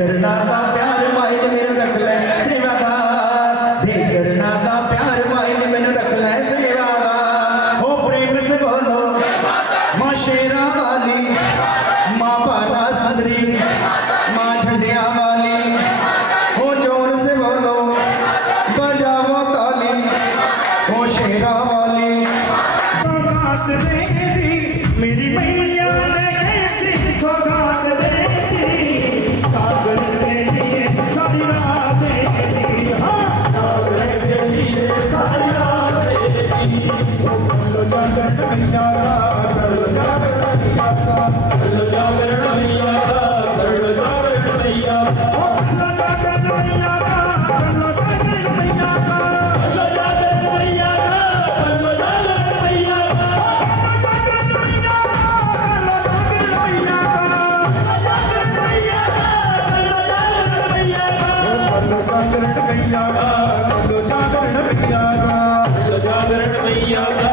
चरना का प्यार माइल मेरे रख ले सेवादार, दे चरना का प्यार माइल मेरे रख ले सेवादार। ओ प्रेम से बोलो माँ शेरा वाली, माँ बाला सुंदरी, माँ झंडिया वाली। ओ जोर से बोलो बजाओ ताली, ओ शेरा वाली। मेरी मैया ने कैसी सौगात दे दी, कागज दे दिए सारी रात दे दी, कागज दे दिए सारी रात दे दी। लो जागर मैया का, लो जागर मैया का, लो जागर मैया का, लो जागर मैया का, लो जागर मैया का, लो जागर मैया का, लो जागर मैया का,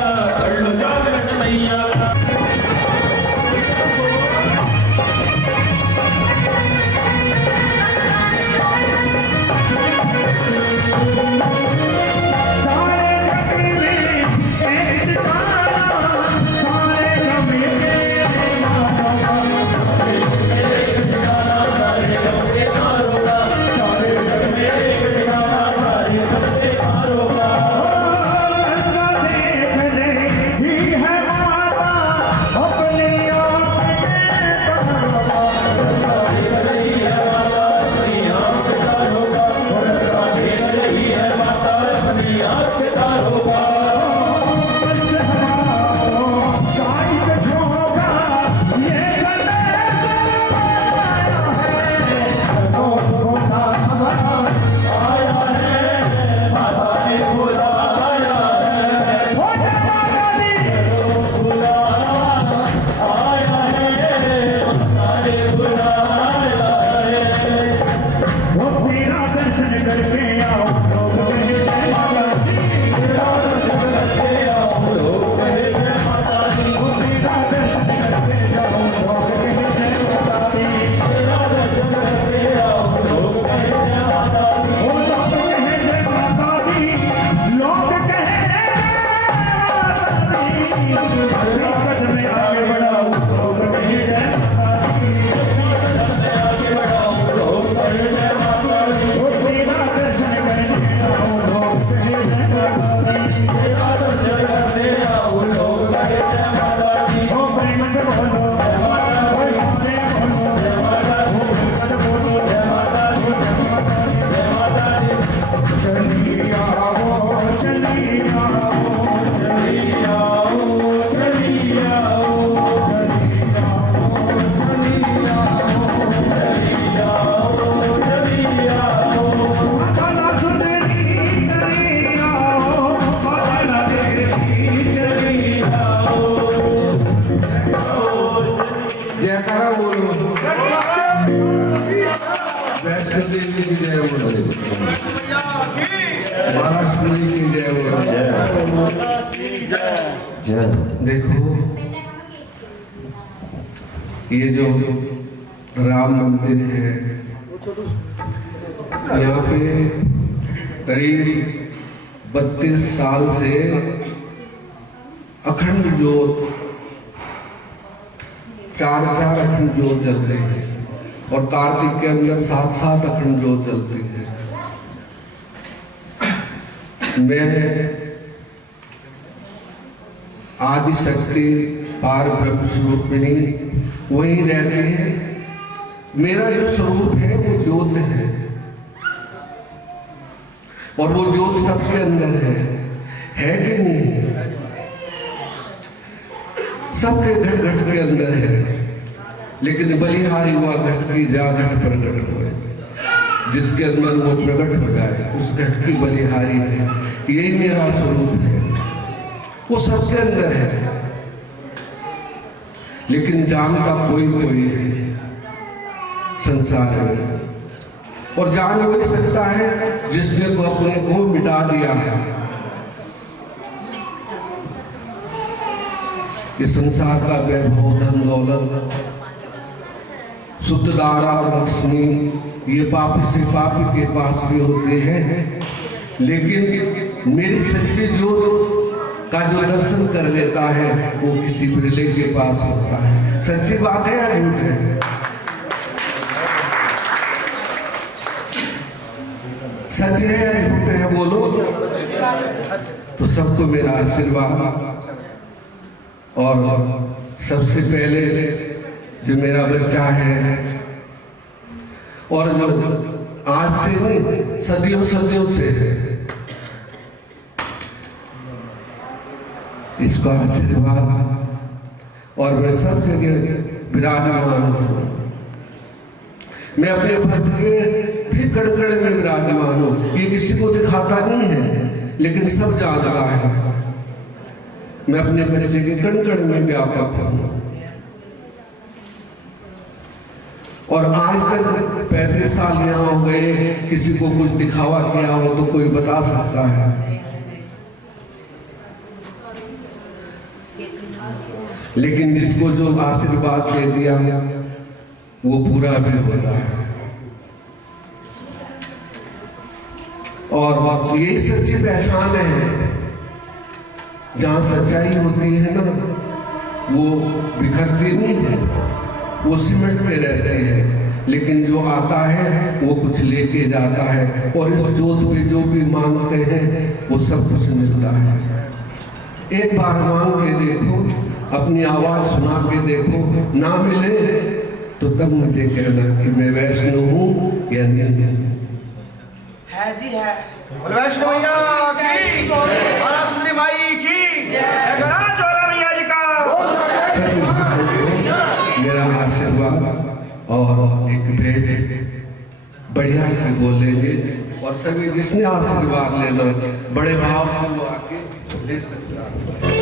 लो जागर मैया का। जयकारा बोलो, वैष्णो देवी की जय बोलो, महाराष्ट्री की जय बोलो। देखो ये जो राम मंदिर है, यहाँ पे करीब 32 साल से अखंड ज्योत 4 अखंड ज्योत जल रही है और कार्तिक के अंदर 7 अखंड ज्योत जलती है। मैं आदि शक्ति पार ब्रह्म स्वरूपिणी वही रहती है। मेरा जो स्वरूप है वो ज्योत है और वो ज्योत सबके अंदर है कि नहीं? सबके घट घट के अंदर है, लेकिन बलिहारी हुआ घट की जा घट प्रकट हो, जिसके अंदर वो प्रकट हो जाए उस घट की बलिहारी है। यही मेरा स्वरूप है, वो सबके अंदर है, लेकिन जानता कोई है संसार में, और जान वही सकता है जिसने तो अपने को मिटा दिया है। ये संसार का वैभव, धन दौलत, शुद्ध दारा और लक्ष्मी ये पापी से पापी के पास भी होते हैं, लेकिन मेरी सच्ची जोत का जो दर्शन कर लेता है वो किसी बिरले के पास होता है। सच्ची बात है या झूठ है? सच है या झूठ है? बोलो। तो सबको मेरा आशीर्वाद। और सबसे पहले जो मेरा बच्चा है और जो आज से नहीं सदियों सदियों से है, इसका आशीर्वाद। और मैं सब जगह विराजमान हूँ। मैं अपने भक्त के भी कण कण में विराजमान हूँ। ये किसी को दिखाता नहीं है, लेकिन सब जानता है। मैं अपने बच्चे के कण कण में व्यापक हूँ। और आज तक 35 साल यहाँ हो गए, किसी को कुछ दिखावा किया हो तो कोई बता सकता है, लेकिन जिसको जो आशीर्वाद दे दिया वो पूरा भी होता है। और यही सच्ची पहचान है। जहां सच्चाई होती है ना, वो बिखरती नहीं है, वो सिमट के रहते हैं, लेकिन जो आता है वो कुछ लेके जाता है। और इस जोत पे जो भी मांगते हैं वो सब कुछ मिलता है। एक बार मांग के देखो, अपनी आवाज सुना के देखो, ना मिले तो तब मुझे कहना कि मैं वैष्णव हूँ या नहीं। है जी है। वैष्णव मैया की, बाला सुंदरी माई की, गणा चोला मैया जी का। मेरा आशीर्वाद और एक भेंट बढ़िया से बोलेंगे। और सभी जिसने आशीर्वाद लेना बड़े भाव से वो आके ले सकता है।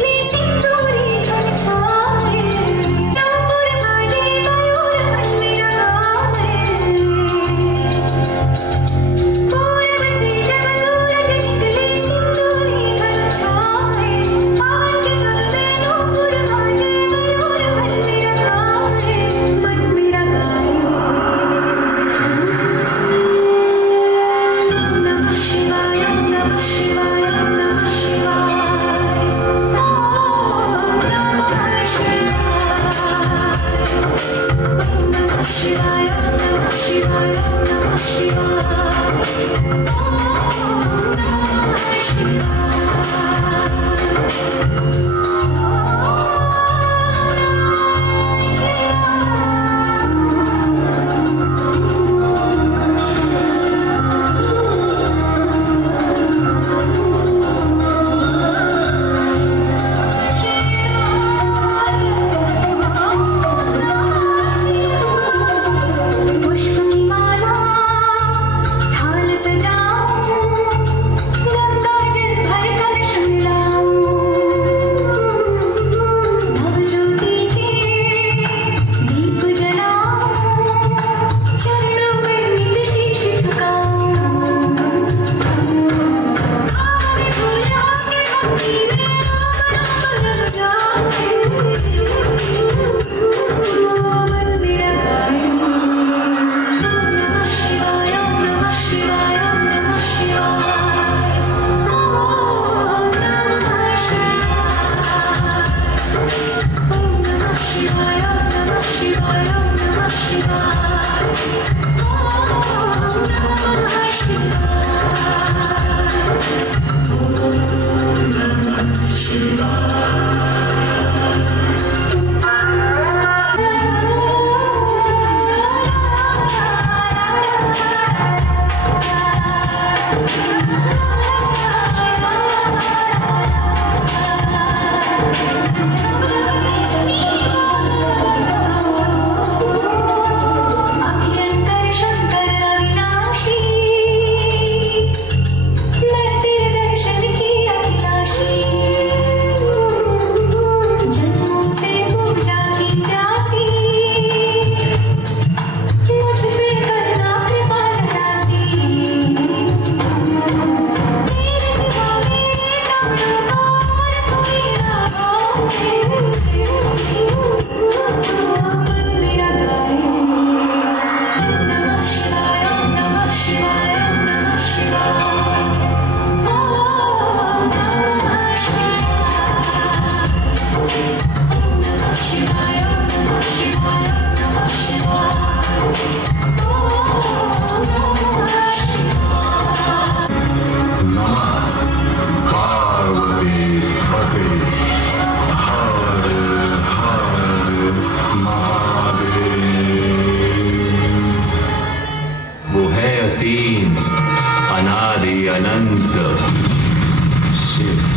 असीम अनादि अनंत शिव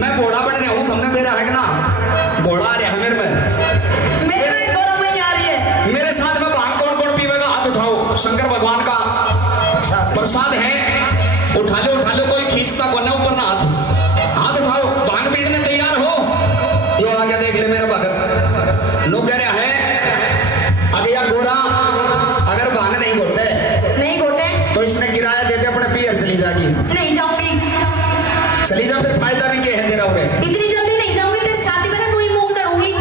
मैं घोड़ा बन रहा हूँ, तुमने मेरा है ना घोड़ा आ रहा है मेरे में। मेरे में गोरा नहीं आ रही है। मेरे साथ में भांग कौन कौन पीवेगा? हाथ उठाओ। शंकर भगवान का प्रसाद है, उठा लो कोई खींचता कोने ऊपर ना हाथ उठाओ। भांग पीने तैयार हो? यो आगे देख ले मेरा भगत। नो कह रहा है अगर या गोरा अगर भांग नहीं घोटे नहीं घोटे तो इसने किराया दे दे अपने पियर चली जाएगी। नहीं जाऊंगी। चली जा, फिर फायदा भी क्या है तेरा? उरे इतनी जल्दी नहीं जाऊंगी, तेरी छाती में ना कोई मूंग दड़ूंगी।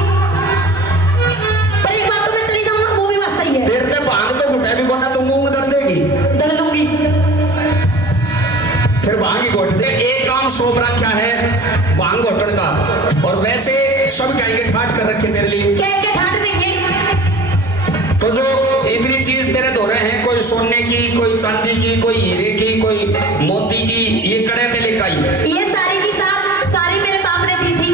पर एक बात तो मैं चली जाऊंगा, वो भी बात सही है। तेरे ते भांग तो घुटे भी कोना, तू मूंग दल देगी। दल दूंगी। फिर भांग ही घोट दे। एक काम सौंप रखा है भांग घोटन का, और वैसे सब कहेंगे ठाट कर रखे तेरे लिए। क्या क्या ठाट देंगे? तो जो इतनी चीज तेरे धो रहे हैं, कोई सोने की, कोई चांदी की, कोई हीरे की, कोई मोती की, ये कड़े तेले का ही। ये सारी की सारी मेरे बाप ने दी थी।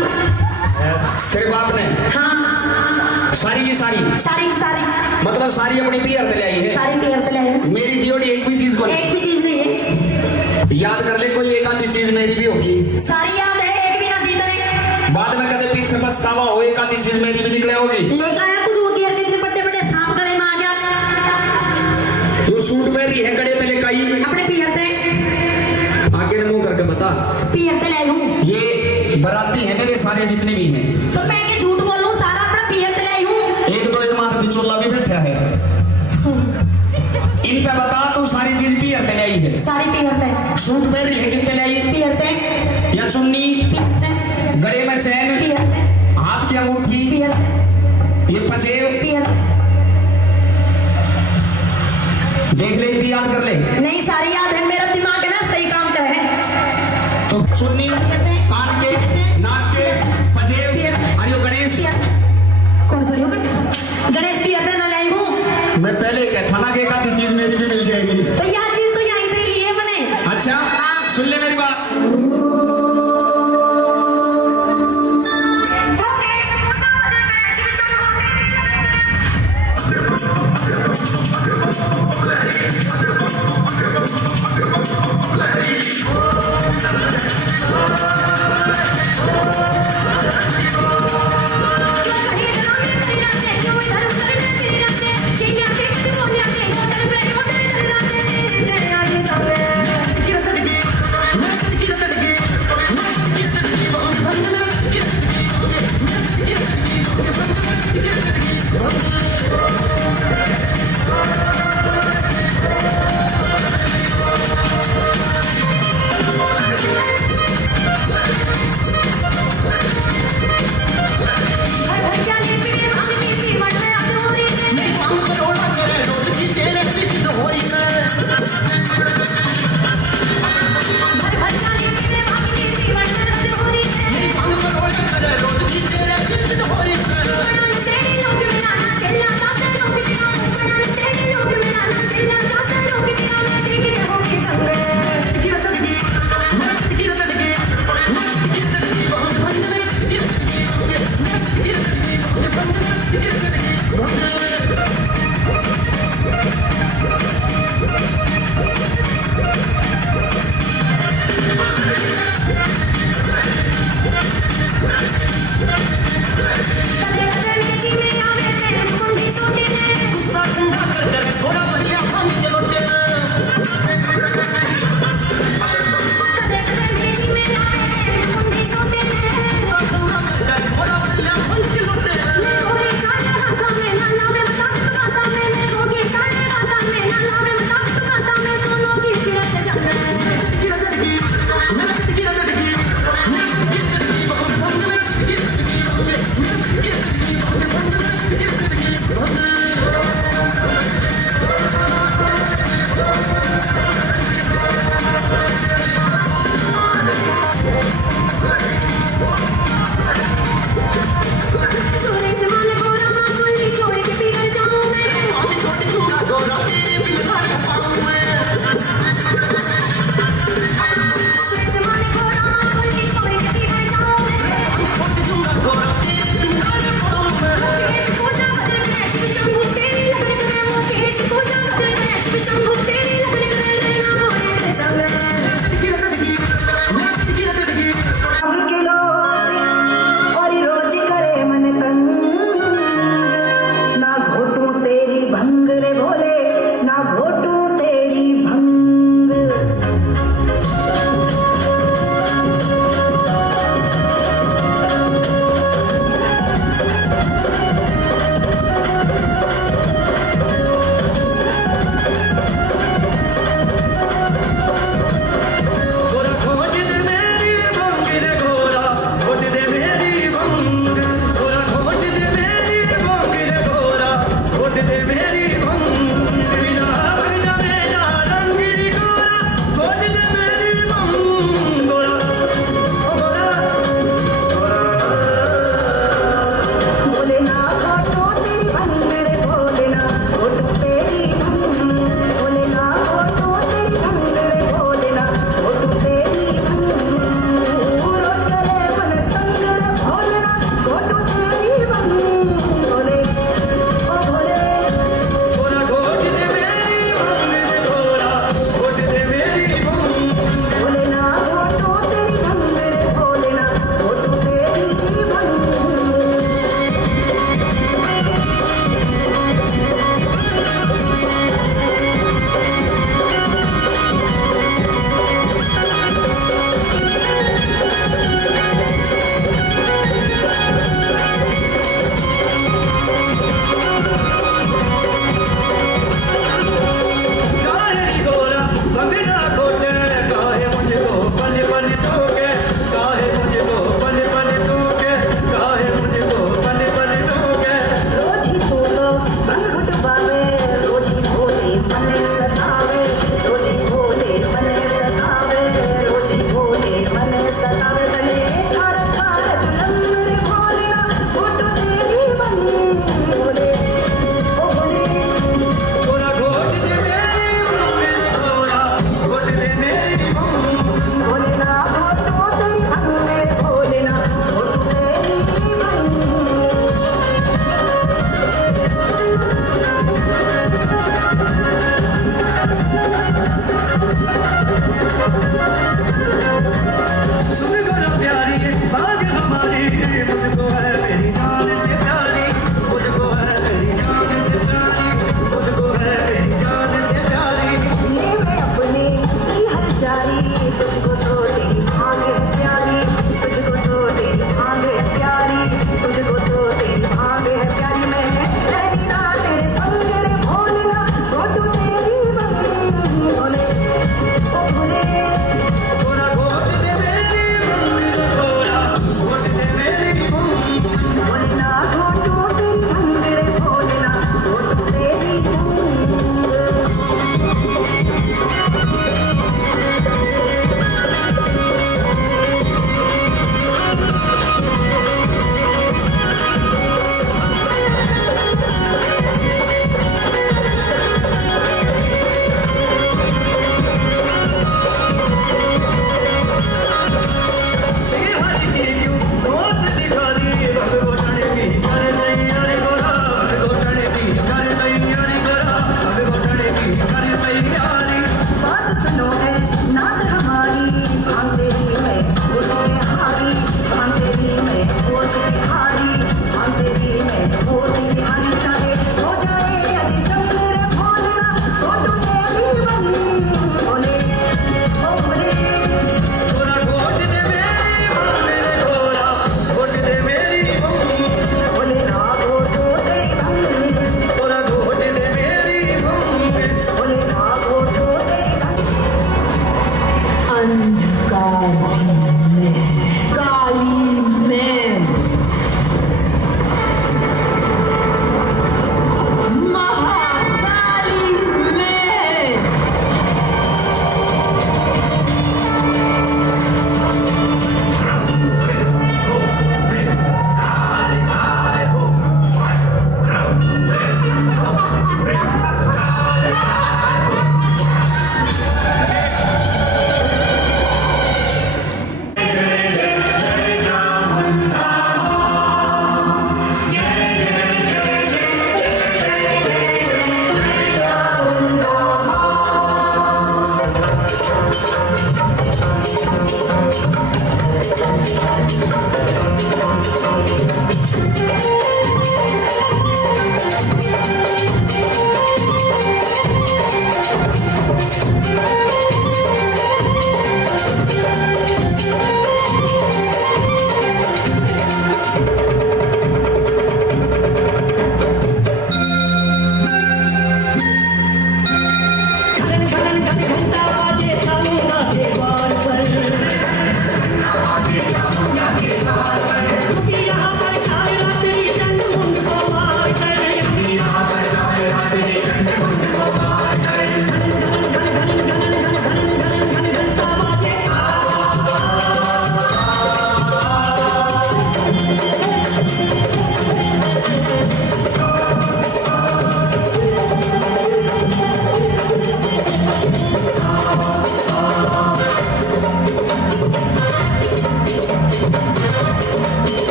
तेरे बाप ने? हाँ सारी की सारी? सारी की सारी मतलब सारी अपनी पियर तले आई है। सारी पेयर तले है। मेरी दियोड़ी एक भी चीज बोली? एक भी चीज नहीं है। याद कर ले, कोई एक आधी चीज मेरी भी होगी। सारी याद है, एक भी ना दी तने। बाद में कदे पीछे पछतावा हो, एक आधी चीज मेरी भी निकले होगी। लेकर आया कुछ वो गियर के इतने बड़े बड़े सांप गले में आ गया। तू सूट में रही है कड़े तले का ही। अपने पियर ते आगे ने मुंह करके बता। पियर ते ले लूं। ये बराती है मेरे सारे जितने भी हैं। तो मैं के झूठ बोलूं, सारा अपना पियर ते ले हूं। एक दो एक मात्र बिचौला भी बैठा है। इनका बता, तू सारी चीज पियर तले आई है। सारी पियर ते। सूट में रही है कितने लाई? पियर ते। या चुन्नी? पियर ते। गले में चैन? पियर ते। हाथ की अंगूठी? पियर ते। ये पजेब? पियर ते। देख ले, इतनी याद कर ले। नहीं सारी याद है, मेरा दिमाग है ना सही काम कर है। तो चुन्नी, कान के, नाक के, पजेब, और यो गणेश। कौन सा गणेश पियर ते ना लाई हूं। मैं पहले कहता ना कि एक आधी चीज मेरी भी मिल जाएगी। तो यह चीज तो यहीं से लिए मैंने। अच्छा सुन ले मेरी बात। चल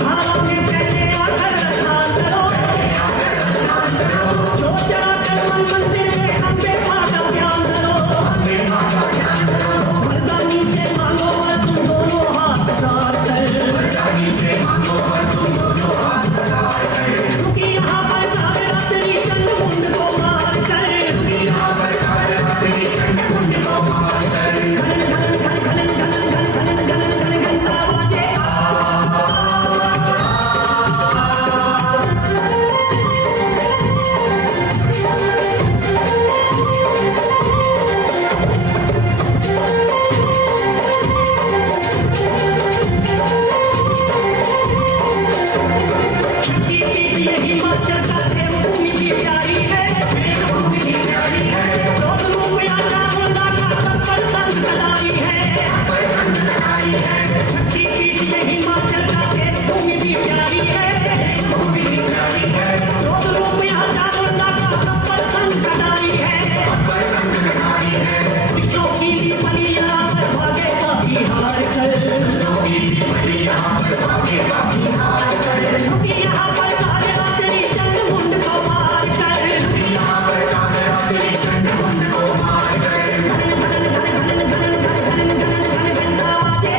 धारा में चले आकर स्नान करो जो जाकर मन मंदिर में अम्बे माँ का ध्यान करो मर्दानी से मांगो और तुम दोनों हाथ साथ कर क्योंकि यहाँ पर कालरात्रि चंद्रमुंड को मार कर घंटा बाजे शक्ति पीठ ये हिमाचल का देवभूमि भी प्यारी है लोक रूप में आजा मुंडा का तत्पर संत कलारी है शक्ति पीठ ये हिमाचल का देवभूमि भी प्यारी है लोक रूप में आजा मुंडा का तत्पर संत कलारी है विष्णु की भी बलि यहाँ पर भागे का बिहार कर क्योंकि यहाँ पर कालरात्रि चंद्रमुंड को मार कर घंटा बाजे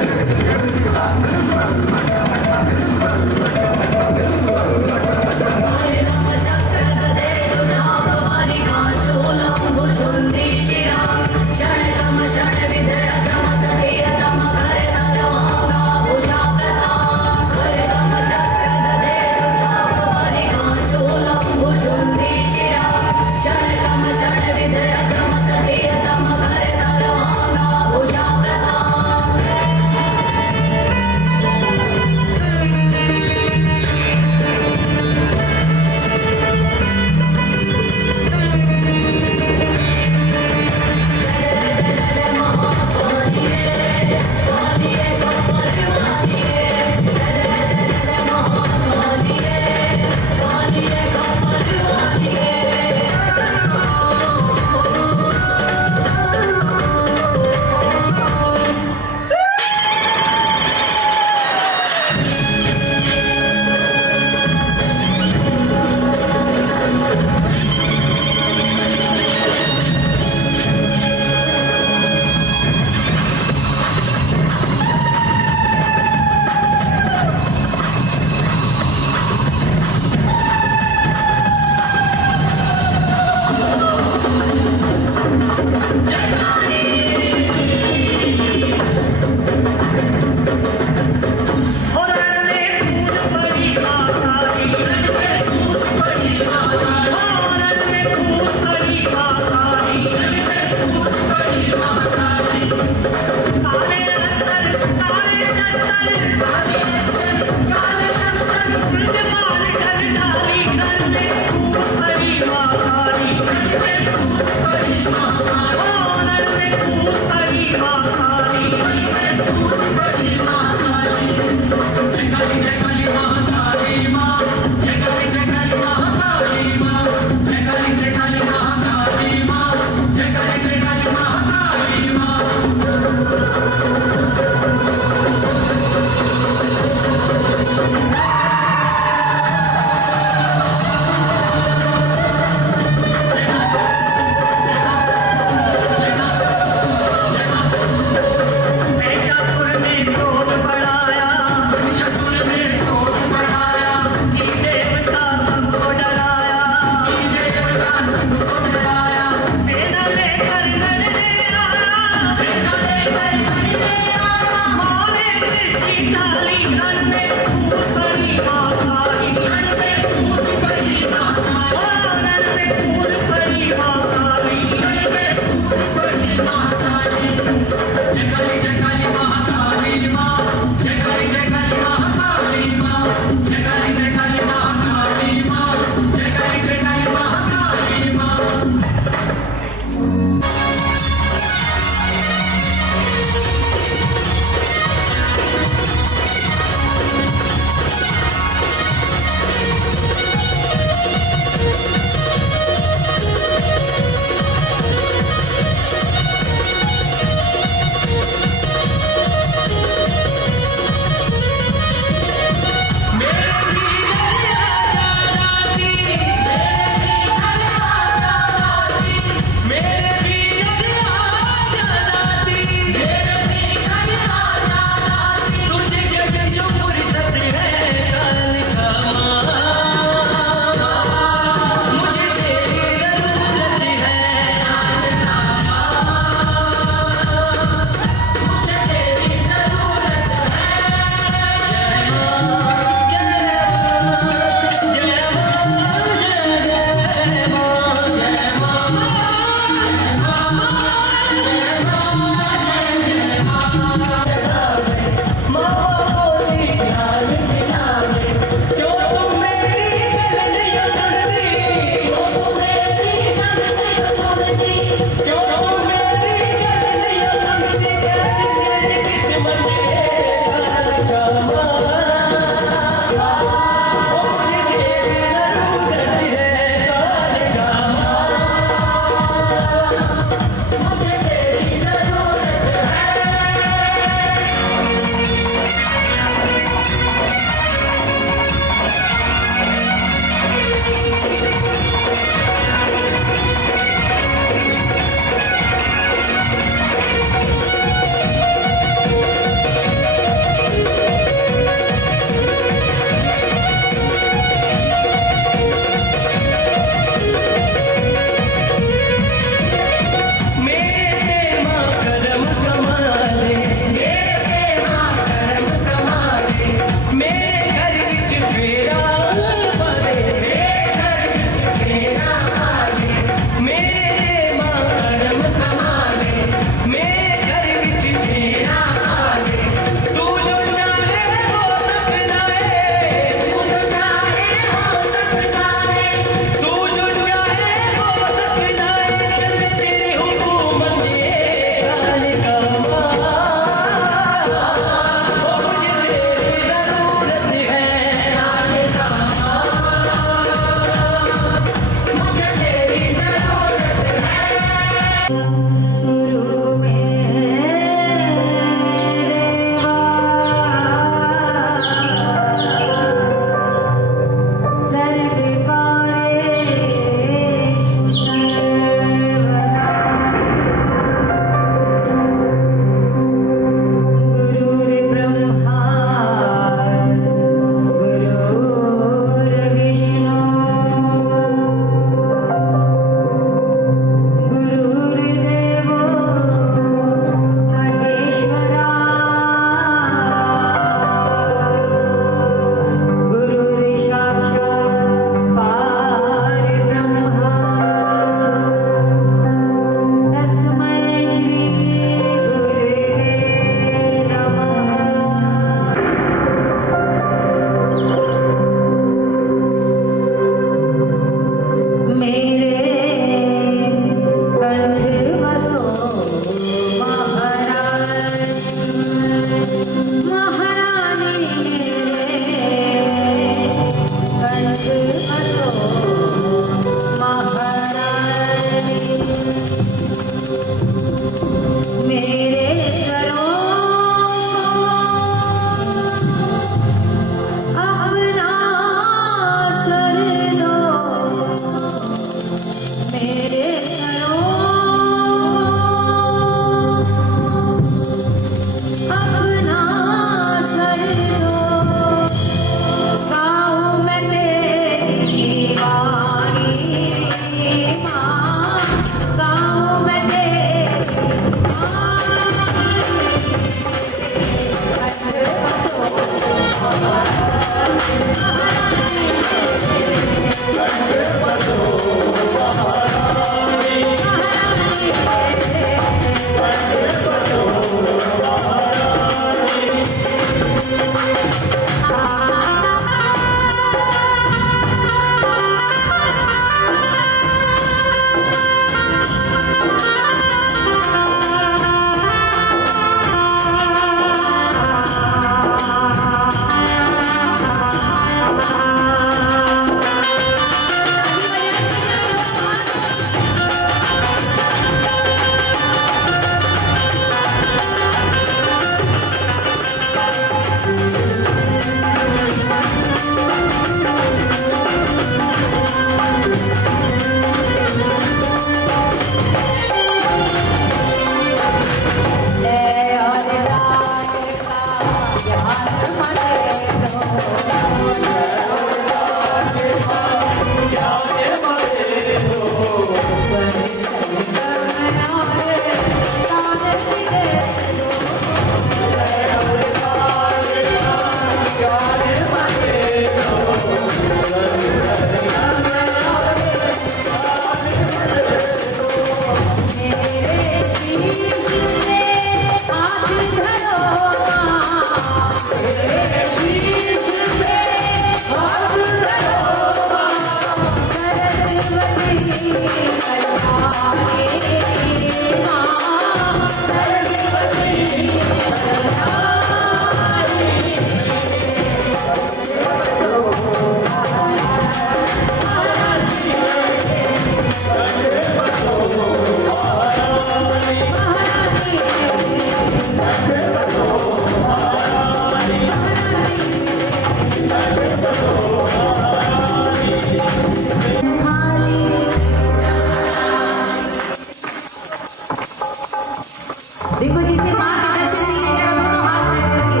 देखो जिसे माँ के दर्शन नहीं है जरा दोनों हाथ खड़े करके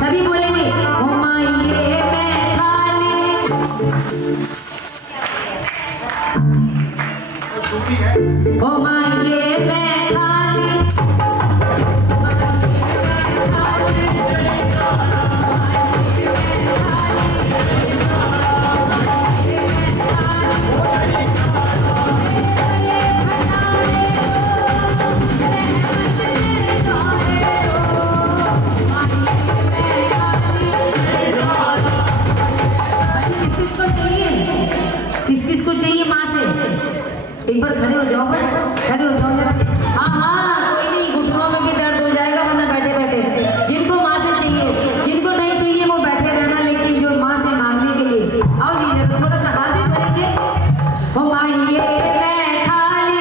सभी बोलेंगे ओ माये मैं खाली ओ माये मैं खाली किस किस को चाहिए माँ से एक बार खड़े हो जाओ, बस खड़े हो जाओ जरा। हाँ हाँ कोई नहीं, घुटनों में भी दर्द हो जाएगा वरना बैठे बैठे। जिनको माँ से चाहिए, जिनको नहीं चाहिए वो बैठे रहना, लेकिन जो माँ से मांगने के लिए आओ जी, थोड़ा सा हाजिर करेंगे। ओ माँ ये मैं खाली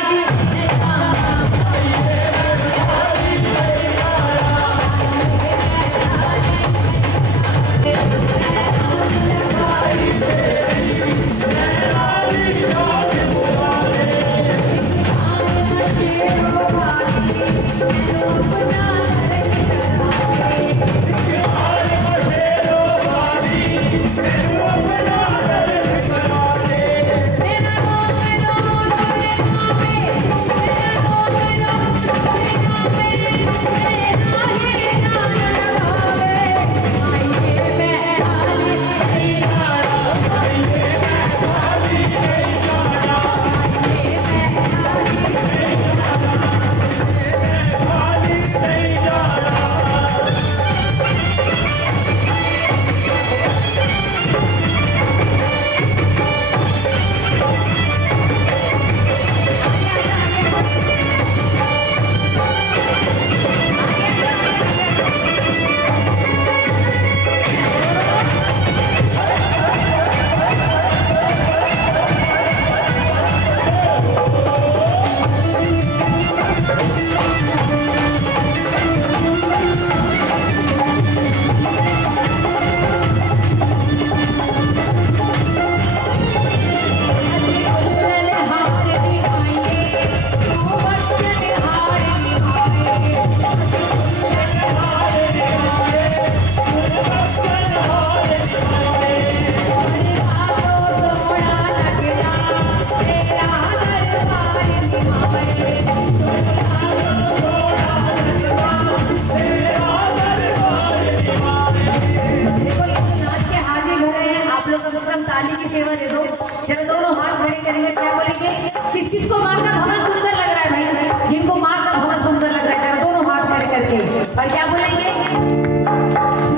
लोग कम से कम ताली की सेवा दे दो। जरा दोनों हाथ खड़े करेंगे, क्या बोलेंगे? किस किसको माँ का भवन सुंदर लग रहा है भाई? जिनको माँ का भवन सुंदर लग रहा है, जरा दोनों हाथ खड़े करके और क्या बोलेंगे?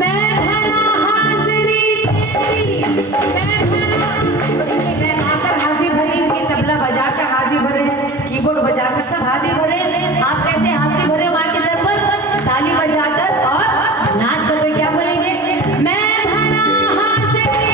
मैं भला हाजिरी तेरी, मैं आकर हाजिर भरी, ये तबला बजाकर हाजिर भरे, कीबोर्ड बजाकर सब हाजिर भरे। आप कैसे हाजिर भरे माँ के दर पर? ताली बजाकर और नाच कर। तो क्या बोलेंगे? मैं भला हाजिरी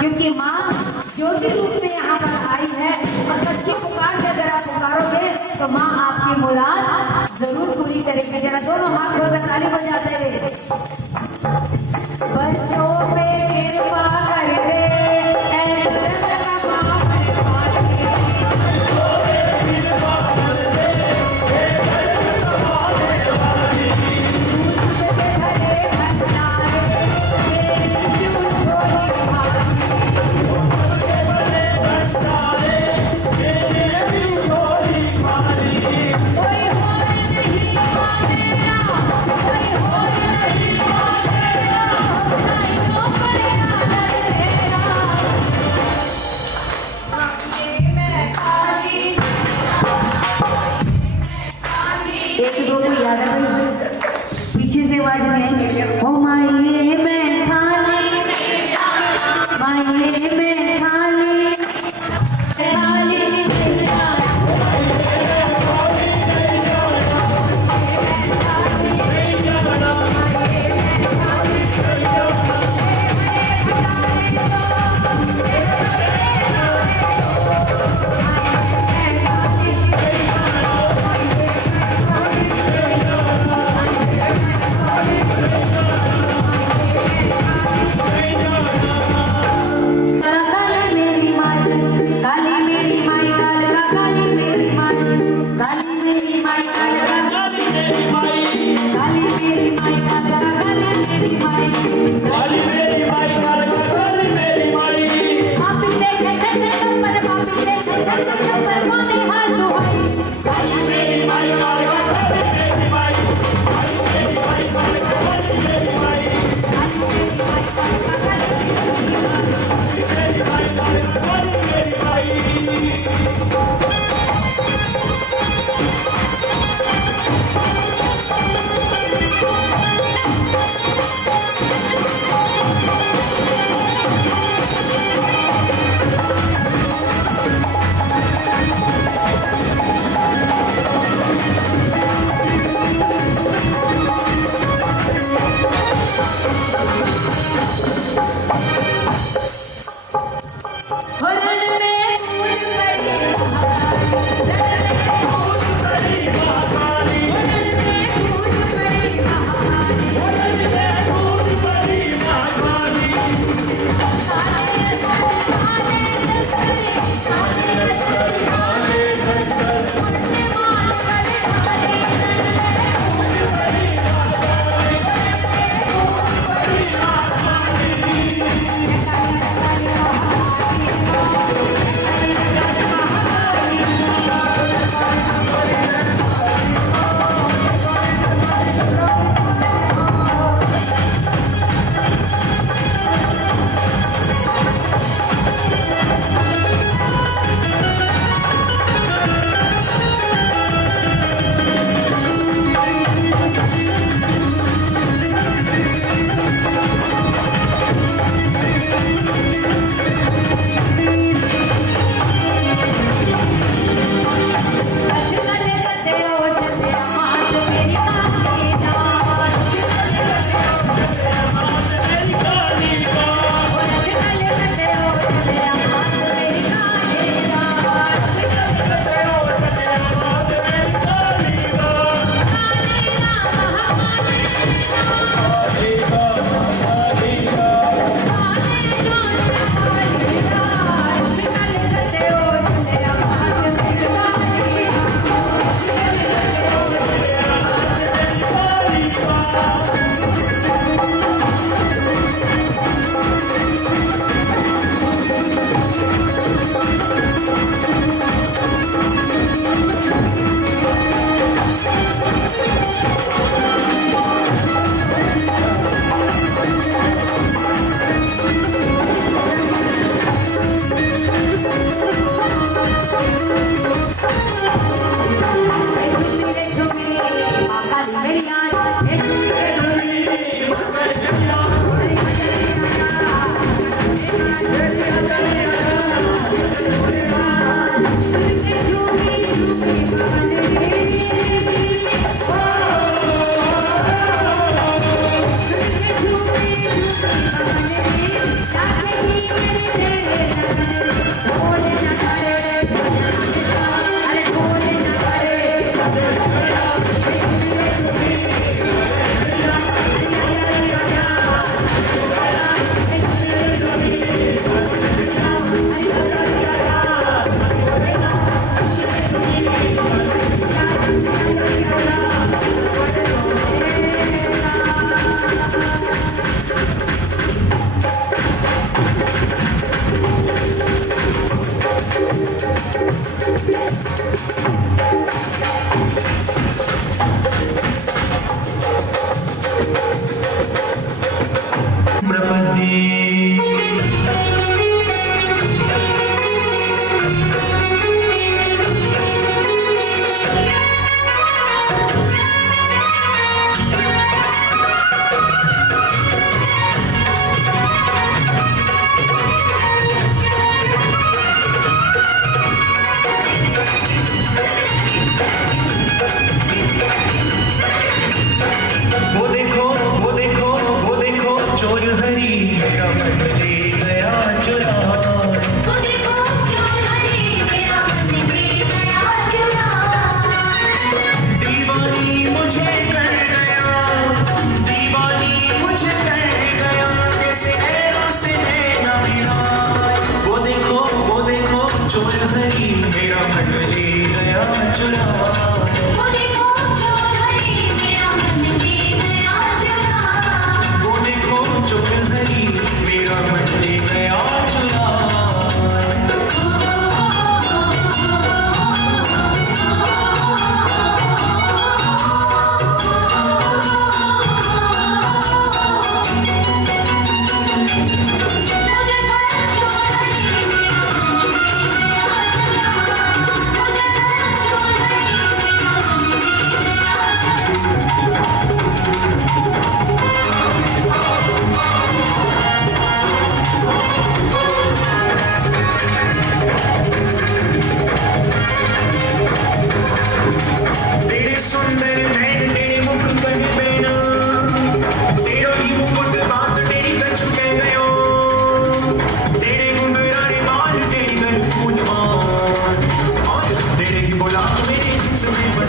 क्योंकि माँ ज्योति रूप में यहाँ पर आई है और सच्ची पुकार से अगर आप पुकारोगे तो माँ आपकी मुराद जरूर पूरी करेगी। जरा दोनों हाथ जोड़कर ताली बजाते हुए बच्चों पे कृपा कर दे पीछे से आवाज नहीं आई। ओ माये मैं खाली माये मैं खाली खाली पर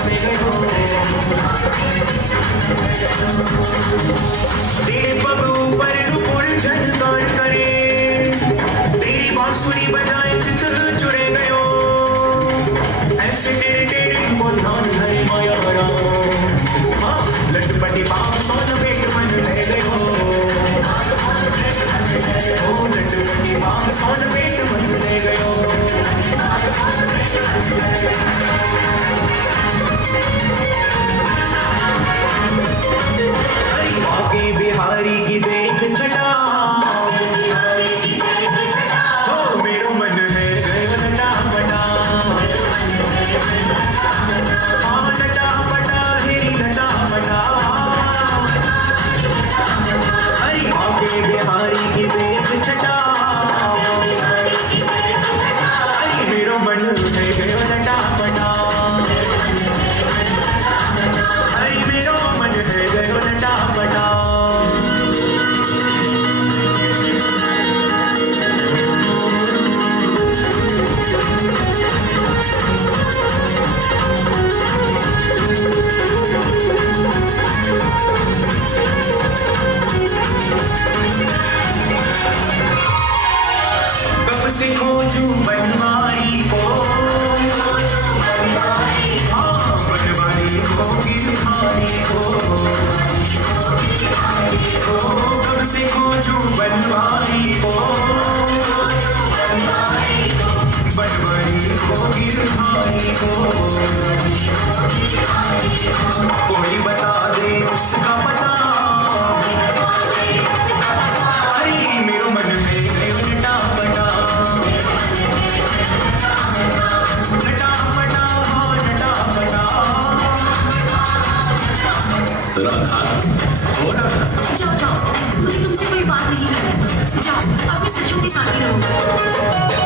बसे गयो तेरे पग ऊपर नुपुर झनकार करे तेरी बांसुरी बजाए चित जुड़े गयो ऐसे तेरे तेरे बोलना हरे माया हाँ लटपटी बाप सोन पेट मन ले गयो ओ लटपटी बाप सोन पेट मन ले गयो आगे बिहारी की देख छटा हो मेरो मन है गयो नटा बटा हाँ नटा बटा हे नटा बटा अरे आगे बिहारी की देख छटा अरे मेरो मन है गयो नटा बटा अरे मेरो मन है गयो नटा बटा कब से खोजूं बनवारी को हाँ बनवारी को गिरधारी को कब से खोजूं बनवारी को बनवारी को गिरधारी को कोई बता दे उसका पता अरे मेरो मन में गयो नटा बटा नटा बटा हाँ नटा बटा राधा हो ना जाओ जाओ मुझे तुमसे कोई बात नहीं करनी जाओ अपने सच्चों के साथ ही रहो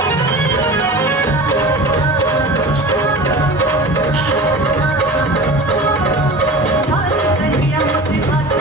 बात कर लिया मुझसे बात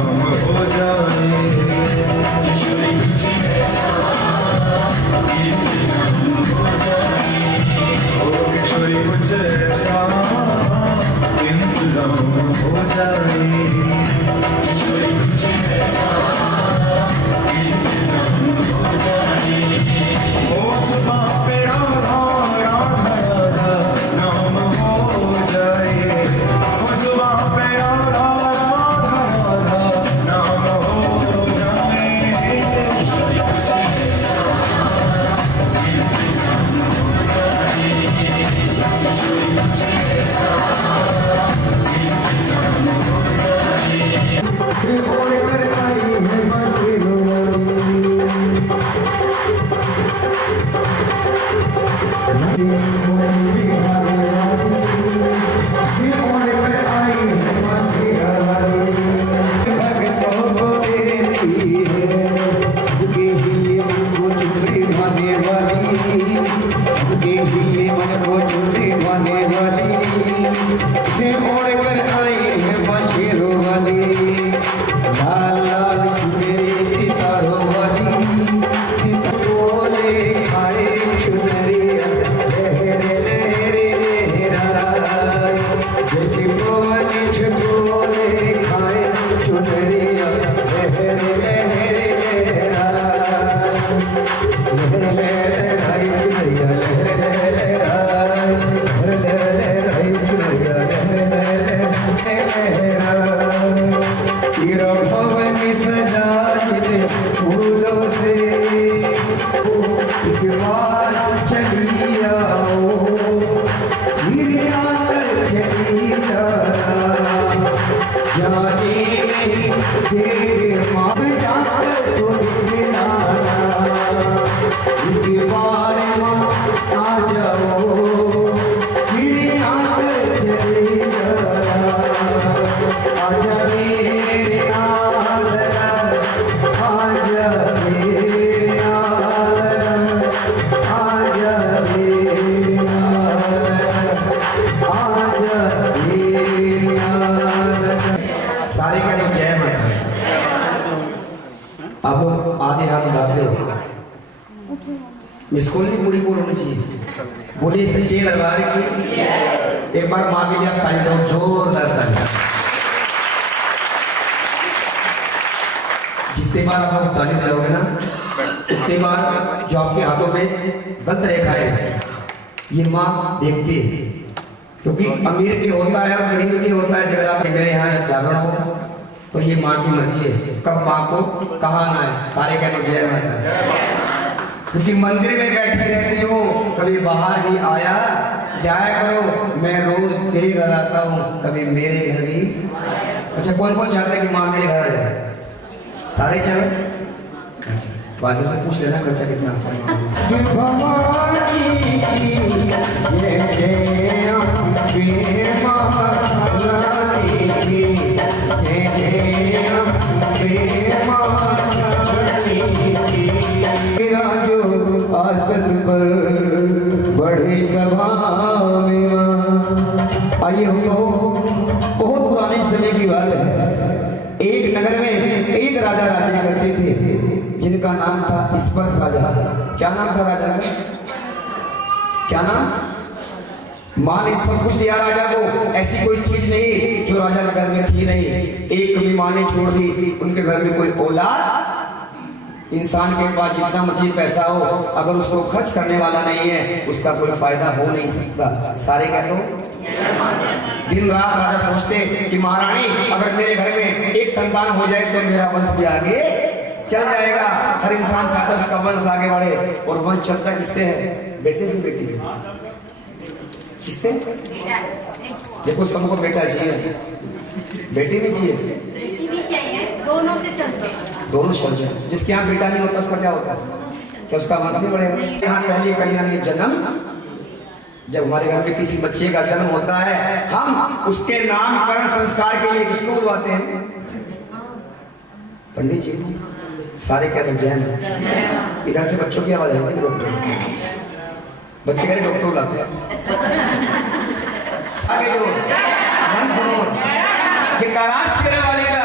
इंतजाम हो जाए। ओ किशोरी कुछ ऐसा इंतजाम हो जाए। ओ सुबह पे राधा राधा राधा नाम हो जाए। ओ सुबह पे राधा राधा राधा नाम हो जाए। सारे का जो जय माता। आप लोग आधे हाथ उठाते हो, मिसकोल से पूरी बोल होनी चाहिए। बोलिए सच्चे दरबार की। एक बार माँ के लिए आप ताली दो, जोरदार ताली। जितने बार आप लोग ताली दिलाओगे ना, उतने बार जो आपके हाथों में गलत रेखा है ये माँ देखती है। क्योंकि अमीर के होता है और गरीब के होता है। जगह आप मेरे यहाँ जागरण हो तो ये माँ की मर्जी है, कब माँ को कहा ना है। सारे कह लो जय माता। क्योंकि मंदिर में बैठी रहती हो, कभी बाहर भी आया जाया करो। मैं रोज तेरे घर आता हूँ, कभी मेरे घर भी। अच्छा, कौन कौन चाहता है कि माँ मेरे घर आ जाए? सारे चलो। अच्छा, वाजिब से पूछ लेना खर्चा कितना आता है। आसन पर बड़े सभा में आइए। हम लोग बहुत पुराने समय की बात है। एक नगर में एक राजा राज्य करते थे जिनका नाम था स्पर्श राजा। क्या नाम था राजा का? क्या नाम? माँ ने सब कुछ दिया राजा को, ऐसी कोई चीज नहीं जो राजा के घर में थी नहीं। एक कभी माँ ने छोड़ दी, उनके घर में कोई औलाद। इंसान के पास जितना मर्जी पैसा हो, अगर उसको खर्च करने वाला नहीं है, उसका कोई फायदा हो नहीं सकता। सारे कह दो। दिन रात राजा सोचते कि महारानी अगर मेरे घर में एक संतान हो जाए तो मेरा वंश भी आगे चल जाएगा। हर इंसान चाहता है उसका वंश आगे बढ़े। और वंश चलता किससे है? बेटे से, बेटी से। किससे? देखो, सबको बेटा चाहिए, बेटी नहीं चाहिए। दोनों से चलते। दोनों चलते हैं। जिसके यहाँ बेटा नहीं होता उसका क्या होता है? क्या उसका वंश नहीं बढ़ेगा? यहाँ पहली कन्या ने जन्म, जब हमारे घर में किसी बच्चे का जन्म होता है, हम उसके नामकरण संस्कार के लिए किसको बुलवाते हैं? पंडित जी को। सारे कहते हैं जैन। इधर से बच्चों की आवाज आती है, डॉक्टर। बच्चे कह रहे डॉक्टर लाते हैं। आगे जो मन सुनो, जयकारा शेर वाले का।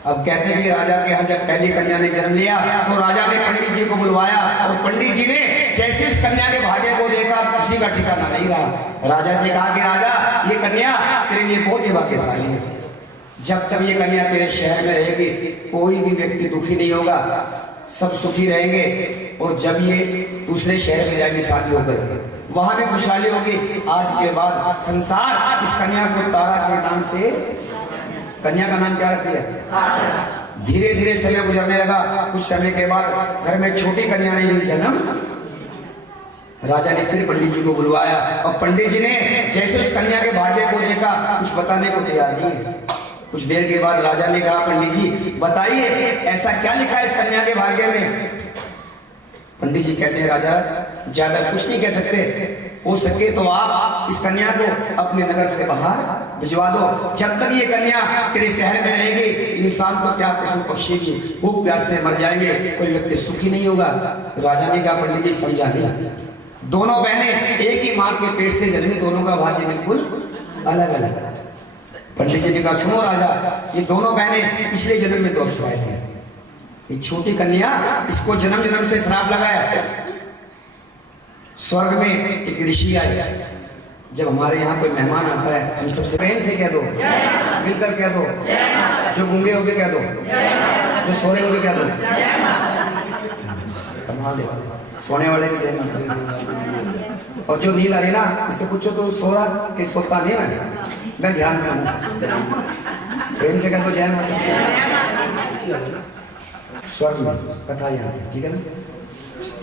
अब कहते हैं कि राजा के यहाँ जब पहली कन्या ने जन्म लिया तो राजा ने पंडित जी को बुलवाया और पंडित जी ने जैसे उस कन्या के भाग्य को देखा खुशी का ठिकाना नहीं रहा। राजा से कहा कि राजा ये कन्या तेरे लिए बहुत ही भाग्यशाली है, जब तक ये कन्या तेरे शहर में रहेगी कोई भी व्यक्ति दुखी नहीं होगा, सब सुखी रहेंगे। और जब ये दूसरे शहर में जाएगी शादी होकर वहां भी खुशहाली होगी। आज के बाद संसार इस कन्या को तारा के नाम से, कन्या का नाम क्या रख दिया। धीरे धीरे समय गुजरने लगा। कुछ समय के बाद घर में छोटी कन्या ने भी जन्म। राजा ने फिर पंडित जी को बुलवाया और पंडित जी ने जैसे उस कन्या के भाग्य को देखा कुछ बताने को तैयार नहीं है। कुछ देर के बाद राजा ने कहा पंडित जी बताइए ऐसा क्या लिखा है इस कन्या के भाग्य में। पंडित जी कहते हैं राजा ज्यादा कुछ नहीं कह सकते, हो सके तो आप इस कन्या को अपने नगर से बाहर भिजवा दो। जब तक ये कन्या तेरे शहर में रहेगी इंसान को क्या पशु पक्षी की भूख प्यास से मर जाएंगे, कोई व्यक्ति सुखी नहीं होगा। राजा ने कहा पंडित जी समझा नहीं, दोनों बहनें एक ही माँ के पेट से जन्मी, दोनों का भाग्य बिल्कुल अलग अलग। पंडित जी ने कहा सुनो राजा ये दोनों बहनें पिछले जन्म में तो अप्सराएं थे, ये छोटी कन्या इसको जन्म जन्म से श्राप लगाया। स्वर्ग में एक ऋषि आए, जब हमारे यहाँ कोई मेहमान आता है हम सबसे प्रेम से कह दो, मिलकर कह दो, जो गूंगे हो गए कह दो, जो सोने हो गए कह दो, कमाल दे सोने वाले की जय माता। और जो नींद आ रही ना उससे पूछो तो सो रहा कि सोता नहीं मैं ध्यान में हूँ, प्रेम से कह दो जय माता। स्वर्ग में कथा यहाँ ठीक है ना।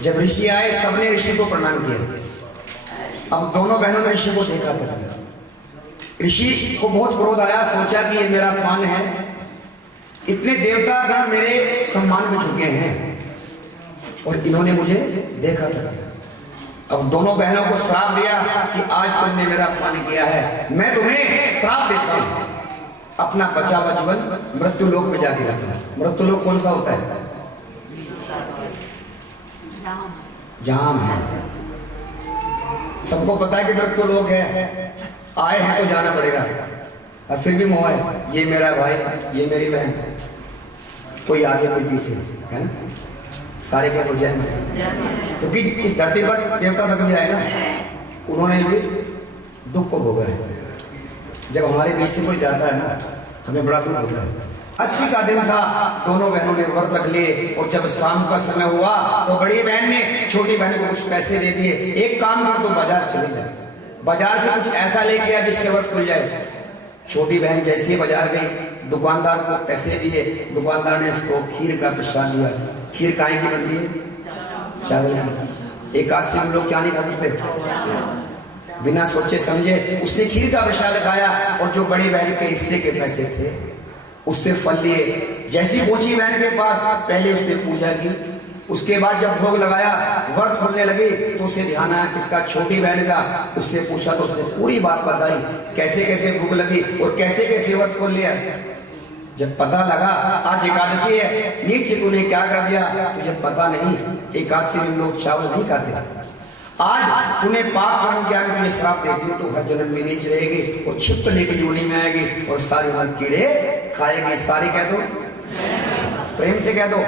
जब ऋषि आए सबने ऋषि को प्रणाम किया। अब दोनों बहनों ने ऋषि को देखा था। ऋषि को बहुत क्रोध आया, सोचा कि ये मेरा अपमान है, इतने देवता गण मेरे सम्मान में झुके हैं और इन्होंने मुझे देखा था। अब दोनों बहनों को श्राप दिया कि आज तुमने मेरा अपमान किया है, मैं तुम्हें श्राप देता हूं, अपना बचा हुआ जीवन मृत्यु लोक में जाके रहता है। मृत्यु लोक कौन सा होता है? जाम है, सबको पता है कि मृत्यु लोक है, आए हैं तो जाना पड़ेगा। और फिर भी मोह है, ये मेरा भाई ये मेरी बहन, कोई आगे कोई पीछे है ना, सारे क्या तो जय माता। क्योंकि इस धरती पर देवता तक भी आए ना, उन्होंने भी दुख को भोगा है। जब हमारे बीच से कोई जाता है ना हमें बड़ा दुख होता है। 80 का दिन था, दोनों बहनों ने व्रत रख लिए और जब शाम का समय हुआ तो बड़ी बहन ने छोटी बहन को कुछ पैसे दे दिए, एक काम कर तो बाजार चले जाए, बाजार से कुछ ऐसा लेके आ जिससे व्रत खुल जाए। छोटी बहन जैसे ही बाजार गई दुकानदार को पैसे दिए, दुकानदार ने उसको खीर का प्रसाद दिया। खीर काहे की बनती है? चावल की। एकादशी में लोग क्या नहीं खा सकते? बिना सोचे समझे उसने खीर का प्रसाद खाया और जो बड़ी बहन के हिस्से के पैसे थे उससे फल लिए। जैसी पहुंची बहन के पास पहले उसने पूजा की, उसके बाद जब भोग लगाया व्रत खोलने लगी तो उसे ध्यान आया किसका? छोटी बहन का। उससे पूछा तो उसने पूरी बात बताई, कैसे कैसे भूख लगी और कैसे कैसे व्रत खोल लिया। जब पता लगा आज एकादशी है, नीचे तूने क्या कर दिया तुझे पता नहीं, एकादशी में लोग चावल नहीं खाते। आज तूने पाप कर्म किया, तुझे श्राप देती हो तो हर जन्म में नीच रहेगी और छिप लेके योनि में आएगी और सारे मन कीड़े खाएगी। सारी कह दो, प्रेम से कह दो।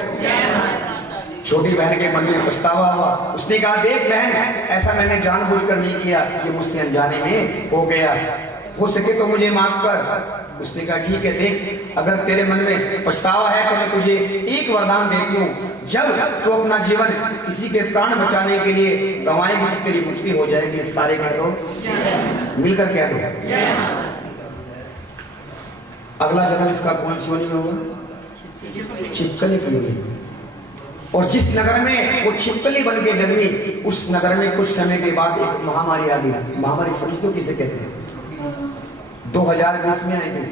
छोटी बहन के मन में पछतावा हुआ, उसने कहा देख बहन ऐसा मैंने जानबूझकर नहीं किया, ये मुझसे अनजाने में हो गया, हो सके तो मुझे माफ कर। उसने कहा ठीक है, देख अगर तेरे मन में पछतावा है तो मैं तुझे एक वरदान देती हूँ, जब तू अपना जीवन किसी के प्राण बचाने के लिए गंवाएगी तो तेरी मुक्ति हो जाएगी। सारे कह दो, मिलकर कह दो। अगला जन्म इसका कौन सी योनि में होगा? छिपकली की योनि। और जिस नगर में वो छिपकली बन के जन्मी उस नगर में कुछ समय के बाद एक महामारी आ गई। महामारी समझते हो किसे कहते हैं? 2020 में आई थी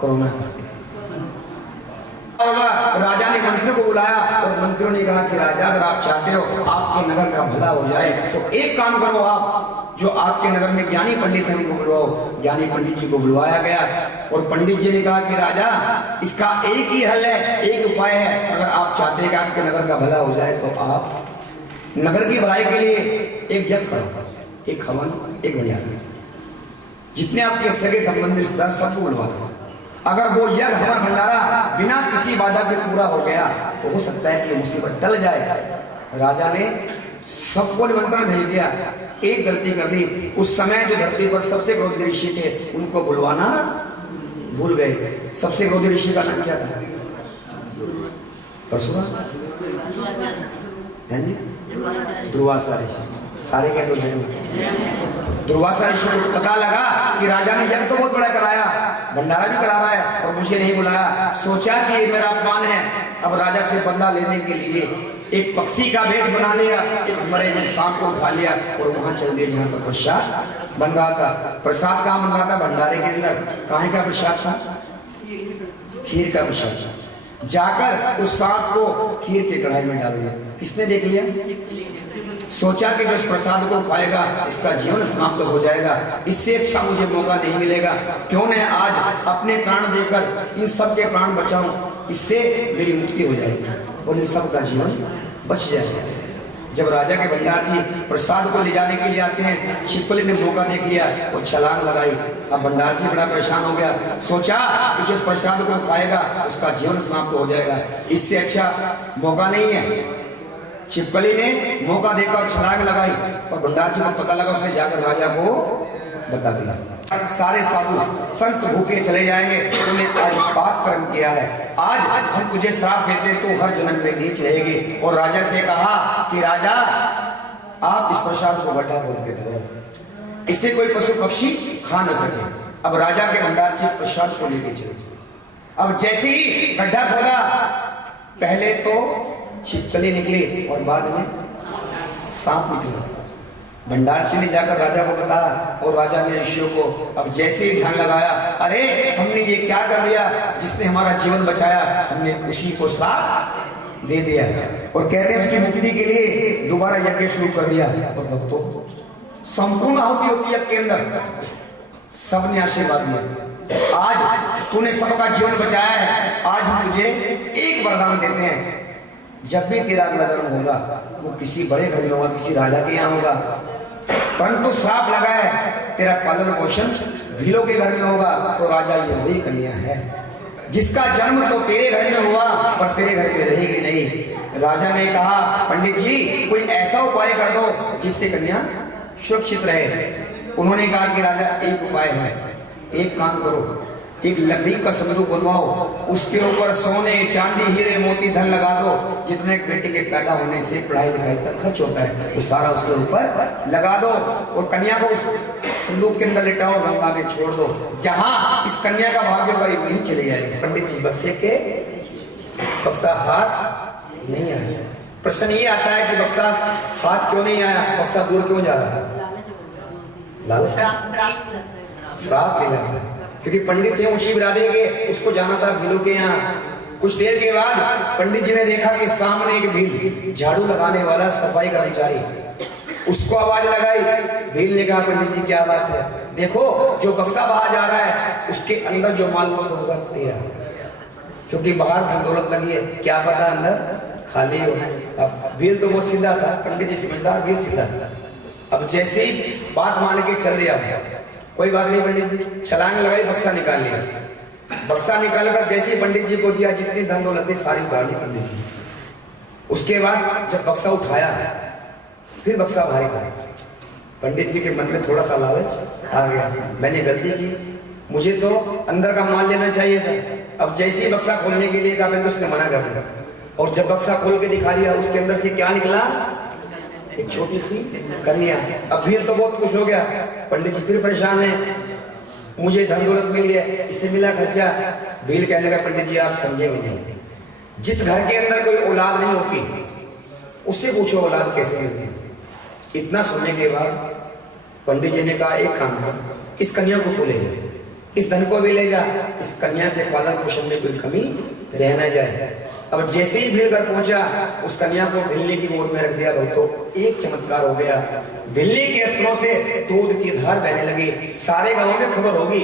कोरोना। राजा ने मंत्रियों को बुलाया और मंत्रियों ने कहा कि राजा अगर आप चाहते हो आपके नगर का भला हो जाए तो एक काम करो, आप जो आपके नगर में ज्ञानी पंडित हैं उनको बुलवाओ। ज्ञानी पंडित जी को बुलवाया गया और पंडित जी ने कहा कि राजा इसका एक ही हल है, एक उपाय है, अगर आप चाहते हैं कि आपके नगर का भला हो जाए तो आप नगर की भलाई के लिए एक यज्ञ करो, एक हवन, एक भंडारा, जितने आपके सगे संबंधी रिश्तेदार सबको बुलवा दो। अगर वो यज्ञ हवन भंडारा बिना किसी बाधा के पूरा हो गया तो हो सकता है कि ये मुसीबत टल जाए। राजा ने सबको निमंत्रण भेज दिया, एक गलती कर दी। उस समय जो धरती पर सबसे क्रोधी ऋषि थे उनको बुलवाना भूल गए। सबसे क्रोधी ऋषि का नाम क्या था? परशुराम, दुर्वासा ऋषि। सारे क्या तो दुर्वासा ऋषि को पता लगा कि राजा ने यज्ञ तो बहुत बड़ा कराया, भंडारा भी करा रहा है और मुझे नहीं बुलाया। सोचा कि ये मेरा अपमान है। अब राजा से बदला लेने के लिए एक पक्षी का वेश बना लिया, एक मरे हुए सांप को उठा लिया और वहां चल दिए जहां पर प्रसाद बन रहा था। प्रसाद कहाँ बन रहा था? भंडारे के अंदर। काहे का प्रसाद था? खीर का प्रसाद। जाकर उस सांप को खीर की कढ़ाई में डाल दिया। किसने देख लिया? सोचा कि जो इस प्रसाद को खाएगा इसका जीवन समाप्त हो जाएगा, इससे अच्छा मुझे मौका नहीं मिलेगा। क्यों न आज अपने प्राण देकर इन सब के प्राण बचाऊं, इससे मेरी मुक्ति हो जाएगी और इन सब का जीवन बच जाएगा। जब राजा के भंडार जी प्रसाद को ले जाने के लिए आते हैं, छिपकली ने मौका देख लिया और छलांग लगाई। अब भंडार जी बड़ा परेशान हो गया। सोचा कि जो इस प्रसाद को खाएगा उसका जीवन समाप्त हो जाएगा, इससे अच्छा मौका नहीं है। छिपकली ने मौका देकर छलांग लगाई और भंडार जी को पता लगा। उसने जाकर राजा को बता दिया। सारे साधु संत भूखे चले जाएंगे, तुमने आज पाप कर्म किया है, आज हम तुझे श्राप देते तो हर जन्म में नीच रहेगी। और राजा से कहा कि राजा आप इस प्रसाद को गड्ढा खोद के दो, इससे कोई पशु पक्षी खा न सके। अब राजा के भंडार से प्रसाद को लेके चले। अब जैसे ही गड्ढा खोदा, पहले तो छिपकली निकली और बाद में सांप निकला। भंडार जी ने जाकर राजा को बताया और राजा ने ऋषियों को अब जैसे ही ध्यान लगाया, अरे हमने ये क्या कर दिया, जिसने हमारा जीवन बचाया हमने उसी को श्राप दे दिया। और कहते हैं उसकी मुक्ति के लिए दोबारा यज्ञ शुरू कर दिया। और भक्तों संपूर्ण आहुति होती है के अंदर, सबने आशीर्वाद दिया। आज तूने सबका जीवन बचाया है, आज हम तुझे एक वरदान देते हैं, जब भी तेरा अगला जन्म होगा वो किसी बड़े घर में होगा, किसी राजा के यहाँ होगा, परंतु श्राप लगा है तेरा पालन पोषण भीलों के घर में होगा, तो राजा ये वही कन्या है जिसका जन्म तो तेरे घर में हुआ पर तेरे घर में रहेगी नहीं। राजा ने कहा पंडित जी कोई ऐसा उपाय कर दो जिससे कन्या सुरक्षित रहे। उन्होंने कहा कि राजा एक उपाय है, एक काम करो, एक लकड़ी का संदूक बनवाओ, उसके ऊपर सोने चांदी हीरे मोती धन लगा दो, जितने बेटे के पैदा होने से पढ़ाई लिखाई तक खर्च होता है वो सारा उसके ऊपर लगा दो और कन्या को उस संदूक के अंदर लिटाओ, गंगा में छोड़ दो। जहां इस कन्या का भाग्य होगा ये वहीं चली जाएगी। पंडित जी बक्सा हाथ नहीं आया। प्रश्न ये आता है कि बक्सा हाथ क्यों नहीं आया, बक्सा दूर क्यों जा रहा है? लालच, श्राप ले जाता है। क्योंकि पंडित थे ऊंची बिरादरी के, उसको जाना था भीलों के यहाँ। कुछ देर के बाद पंडित जी ने देखा कि सामने एक भील झाड़ू लगाने वाला सफाई कर्मचारी, उसको आवाज लगाई। भील ने कहा पंडित जी क्या बात है, देखो जो बक्सा बाहर जा रहा है उसके अंदर जो माल वो तो होगा तेरा, क्योंकि बाहर धन दौलत लगी है, क्या पता अंदर खाली हो। अब भील तो बहुत सीधा था, पंडित जी समझदार, भील सीधा था। अब जैसे ही बात मान के चल दिया, कोई बात नहीं पंडित जी, छलांग लगाई, बक्सा निकाल लिया। बक्सा निकालकर जैसे पंडित जी को दिया, जितनी धन दौलत थी सारी उठा ली पंडित जी। उसके बाद जब बक्सा उठाया फिर बक्सा भारी था। पंडित जी के मन में थोड़ा सा लालच आ गया, मैंने गलती की, मुझे तो अंदर का माल लेना चाहिए था। अब जैसे ही बक्सा खोलने के लिए कहा तो उसने मना कर दिया। और जब बक्सा खोल के दिखा दिया उसके अंदर से क्या निकला, एक छोटी सी कन्या। अब फिर तो बहुत खुश हो गया। पंडित जी फिर परेशान है, मुझे धन दौलत मिली है, इससे मिला खर्चा। भील कहने लगा पंडित जी आप समझेंगे नहीं, जिस घर के अंदर कोई औलाद नहीं होती उससे पूछो औलाद कैसे मिलती। इतना सुनने के बाद पंडित जी ने कहा एक काम कर, इस कन्या को तो ले जा, इस धन को भी ले जा, इस कन्या के पालन पोषण में कोई कमी रह न जाए। अब जैसे ही भील घर पहुंचा उस कन्या को बिल्ली की गोद में रख दिया। तो एक चमत्कार हो गया, बिल्ली के अस्त्रों से दूध की धार बहने लगी। सारे गांव में खबर होगी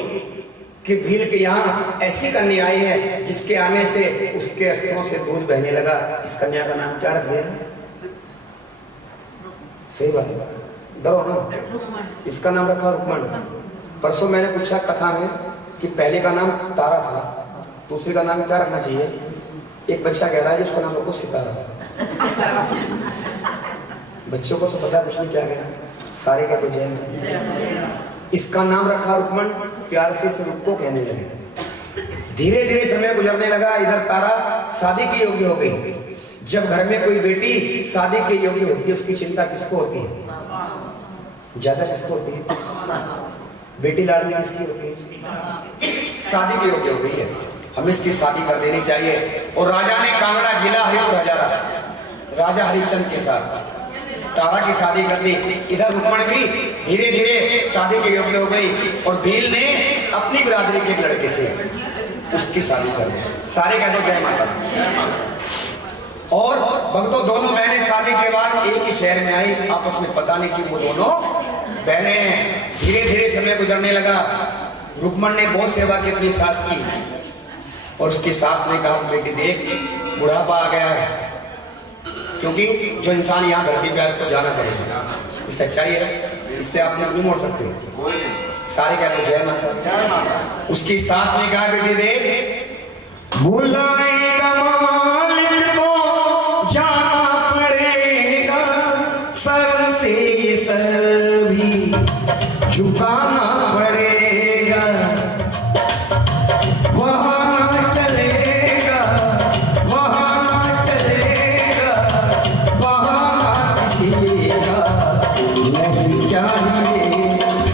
कि भील के यहाँ ऐसी कन्या आई है जिसके आने से उसके अस्त्रों से दूध बहने लगा। इस कन्या का नाम क्या रख दिया? सही बात है, डरो ना, इसका नाम रखा रुक्मण। परसों मैंने पूछा कथा में कि पहले का नाम तारा था, दूसरे का नाम क्या रखना चाहिए? एक बच्चा कह रहा है उसका नाम रखो सितारा। बच्चों को तो पता कुछ नहीं क्या कहना, सारे का तो जय। इसका नाम रखा रुक्मण, प्यार से इसे रुक को कहने लगे। धीरे धीरे समय गुजरने लगा, इधर तारा शादी के योग्य हो गई। जब घर में कोई बेटी शादी के योग्य होती है उसकी चिंता किसको होती है? ज्यादा किसको होती है? बेटी लाडली किसकी होती है? शादी के योग्य हो गई है, हमें इसकी शादी कर देनी चाहिए। और राजा ने कांगड़ा जिला हरिपुर हजारा राजा हरिचंद के साथ तारा की शादी कर दी। इधर रुक्मण भी धीरे धीरे शादी के योग्य हो गई और भील ने अपनी बिरादरी के एक लड़के से उसकी शादी कर दी। सारे कह दो जय माता। और भक्तों दोनों बहनें शादी के बाद एक ही शहर में आई, आपस में पता नहीं कि वो दोनों बहनें। धीरे धीरे समय गुजरने लगा, रुक्मण ने बहुत सेवा की अपनी सास की और उसकी सास ने कहा बेटी देख बुढ़ापा आ गया है, क्योंकि जो इंसान यहाँ धरती पे है उसको जाना पड़ेगा, ये सच्चाई है, इससे आप नहीं मोड़ सकते। सारे क्या तो जय माता। उसकी सास ने कहा बेटी देख बुलाएगा मालिक तो जाना पड़ेगा, सर से ये सर भी झुकाना पड़ेगा। वहाँ ना चलेगा, वहाँ ना चलेगा, वहाँ ना किसी का नहीं चाहिए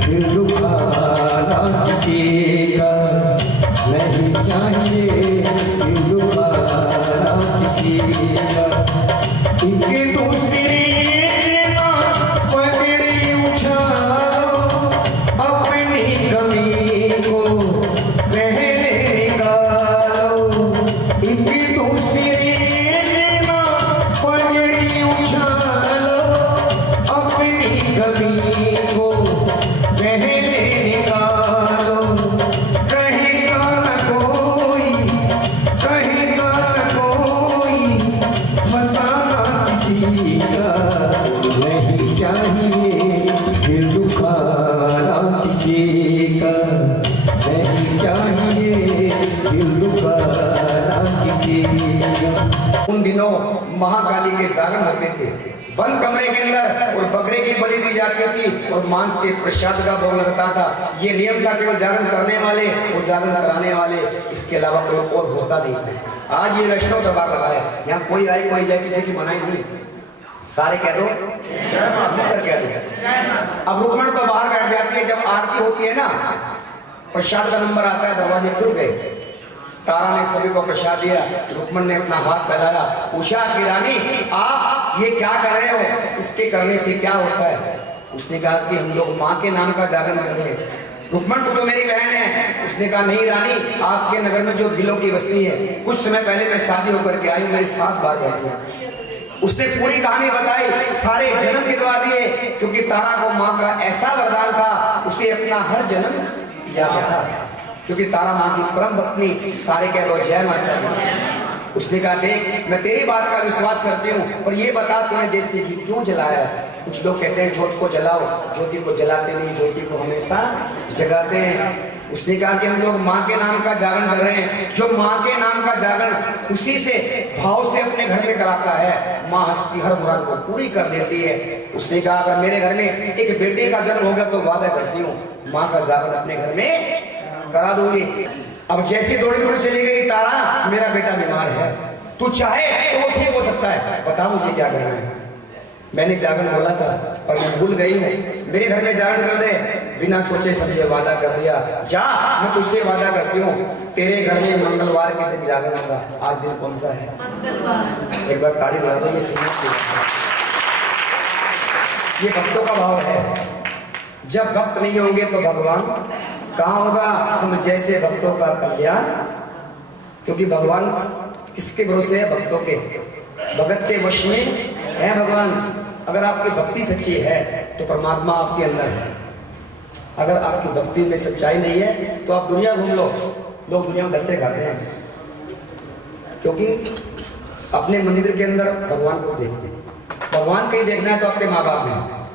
दिल दुखाना किसी का, नहीं चाहिए दिल दुखाना किसी का। इनके दूसरी ना पगड़ी उछालो, अपनी कमी को पहले निकालो। इनकी दूसरी ना पगड़ी उछालो, अपनी कमी को पहले निकालो। कहेगा न कोई, कहेगा न कोई, फसाना किसी का नहीं चाहिए दिल दुखाना किसी का, नहीं चाहिए दिल दुखाना किसी का। उन दिनों महाकाली के जागरण होते थे बंद कमरे के अंदर, और बकरे की बलि दी जाती थी और मांस के प्रसाद का भोग लगता था। ये नियम था केवल जागरण करने वाले और जागरण कराने वाले, इसके अलावा कोई और होता नहीं था। आज ये वैष्णव दरबार लगा है, यहाँ कोई आए कोई जाए, किसी की मनाई नहीं। सारे कह दो मिलकर कह दो। अब रुक्मण तो बाहर बैठ जाती है, जब आरती होती है ना प्रसाद का नंबर आता है, दरवाजे खुल गए। तारा ने सभी को प्रसाद दिया, रुक्मण ने अपना हाथ फैलाया, पूछा कि रानी आप ये क्या कर रहे हो, इसके करने से क्या होता है? उसने कहा कि हम लोग माँ के नाम का जागरण कर रहे हैं। रुक्मण तो मेरी बहन है। उसने कहा नहीं रानी, आपके नगर में जो भीलों की बस्ती है, कुछ समय पहले मैं शादी होकर के आई हूँ, मेरी सास बात बैठी है। उसने पूरी कहानी बताई, सारे जन्म गिनवा दिए, क्योंकि तारा को माँ का ऐसा वरदान था, उसे अपना हर जन्म याद था, क्योंकि तारा माँ की परम पत्नी। सारे कह दो जय माता दी। उसने कहा देख मैं तेरी बात का विश्वास करती हूँ, और ये बता तूने देसी घी क्यों जलाया? कुछ लोग कहते हैं ज्योति को जलाओ, ज्योति को जलाते नहीं, ज्योति को हमेशा जगाते हैं। उसने कहा कि हम लोग माँ के नाम का जागरण कर रहे हैं। जो माँ के नाम का जागरण खुशी से भाव से अपने घर में कराता है, माँ हंसती हर मुराद को पूरी कर देती है। उसने कहा अगर मेरे घर में एक बेटे का जन्म होगा तो वादा करती हूँ माँ का जागरण अपने घर में करा दूंगी। अब जैसी दौड़ी दौड़ी चली गई तारा, मेरा बेटा बीमार है, तू चाहे तो वो ठीक हो सकता है, बता मुझे क्या करना है। मैंने जागरण बोला था पर मैं भूल गई हूँ, मेरे घर में जागरण कर दे। बिना सोचे समझे वादा कर दिया, जा मैं तुझसे वादा करती हूँ तेरे घर में मंगलवार के दिन जागरण होगा। आज दिन कौन सा है? एक बार ताड़ी बजा दो, ये सुनिए। ये भक्तों का भाव है, जब भक्त नहीं होंगे तो भगवान कहाँ होगा? हम जैसे भक्तों का कल्याण, क्योंकि भगवान किसके भरोसे है? भक्तों के, भगत के वश में है भगवान। अगर आपकी भक्ति सच्ची है तो परमात्मा आपके अंदर है। अगर आपकी भक्ति में सच्चाई नहीं है तो आप दुनिया घूम लो, लोग दुनिया में धक्के खाते हैं, क्योंकि अपने मंदिर के अंदर भगवान को देखते। भगवान को ही देखना है तो अपने माँ बाप में,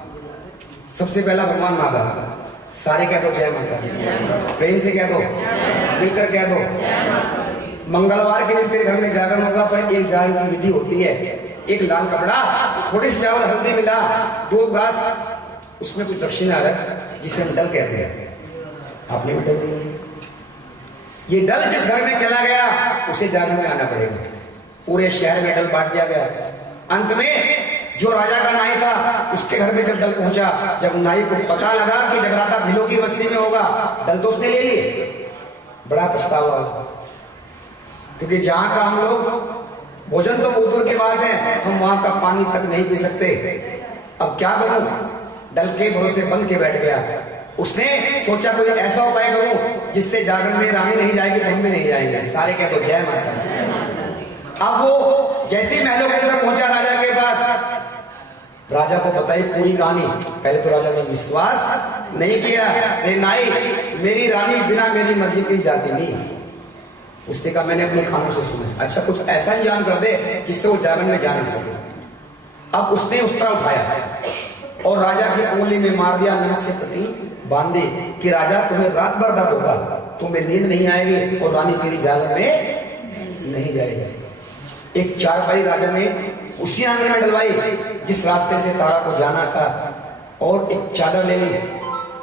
सबसे पहला भगवान माँ बाप। सारे कह दो जय माता दी, प्रेम से कह दो, मिलकर कह दो। मंगलवार के दिन तेरे घर में जागरण होगा, पर एक जागरण की विधि होती है। एक लाल कपड़ा, थोड़ी सी चावल, हल्दी मिला, 2 घास, उसमें कुछ दक्षिणा रख, जिसे हम डल कहते हैं। आपने भी डल दिया। ये डल जिस घर में चला गया उसे जागरण में आना पड़ेगा। पूरे शहर में डल बांट दिया गया। अंत में जो राजा का नाई था उसके घर में जब डल पहुंचा, जब नाई को पता लगा कि जगराता भिलो की बस्ती में होगा, डल तो उसने ले लिए। बड़ा पछतावा, क्योंकि जहां का हम लोग भोजन तो बहुत दूर की बात है, हम वहां का पानी तक नहीं पी सकते। अब क्या करूं? डल के भरोसे बन के बैठ गया। उसने सोचा कोई ऐसा उपाय करूं जिससे जागरण में रानी नहीं जाएगी तो हम भी नहीं जाएंगे। सारे कह दो जय माता। अब वो जैसे महलों के अंदर पहुंचा राजा के पास, राजा को बताई पूरी कहानी। पहले तो राजा ने विश्वास नहीं किया, नाई मेरी रानी बिना मेरी मर्जी की जाती नहीं। उसने कहा मैंने अपने कानों से सुना। अच्छा कुछ ऐसा इंतजाम कर दे जिससे वो जागरण में जा नहीं सके। अब उसने उस्तरा उठाया और राजा की उंगली में मार दिया, नमक से पट्टी बांधी कि राजा तुम्हें रात भर दर्द होगा, तुम्हें नींद नहीं आएगी और रानी तेरी जागरण में नहीं जाएगी। एक चारपाई राजा ने उसी आंगन में डलवाई जिस रास्ते से तारा को जाना था, और एक चादर ले ली।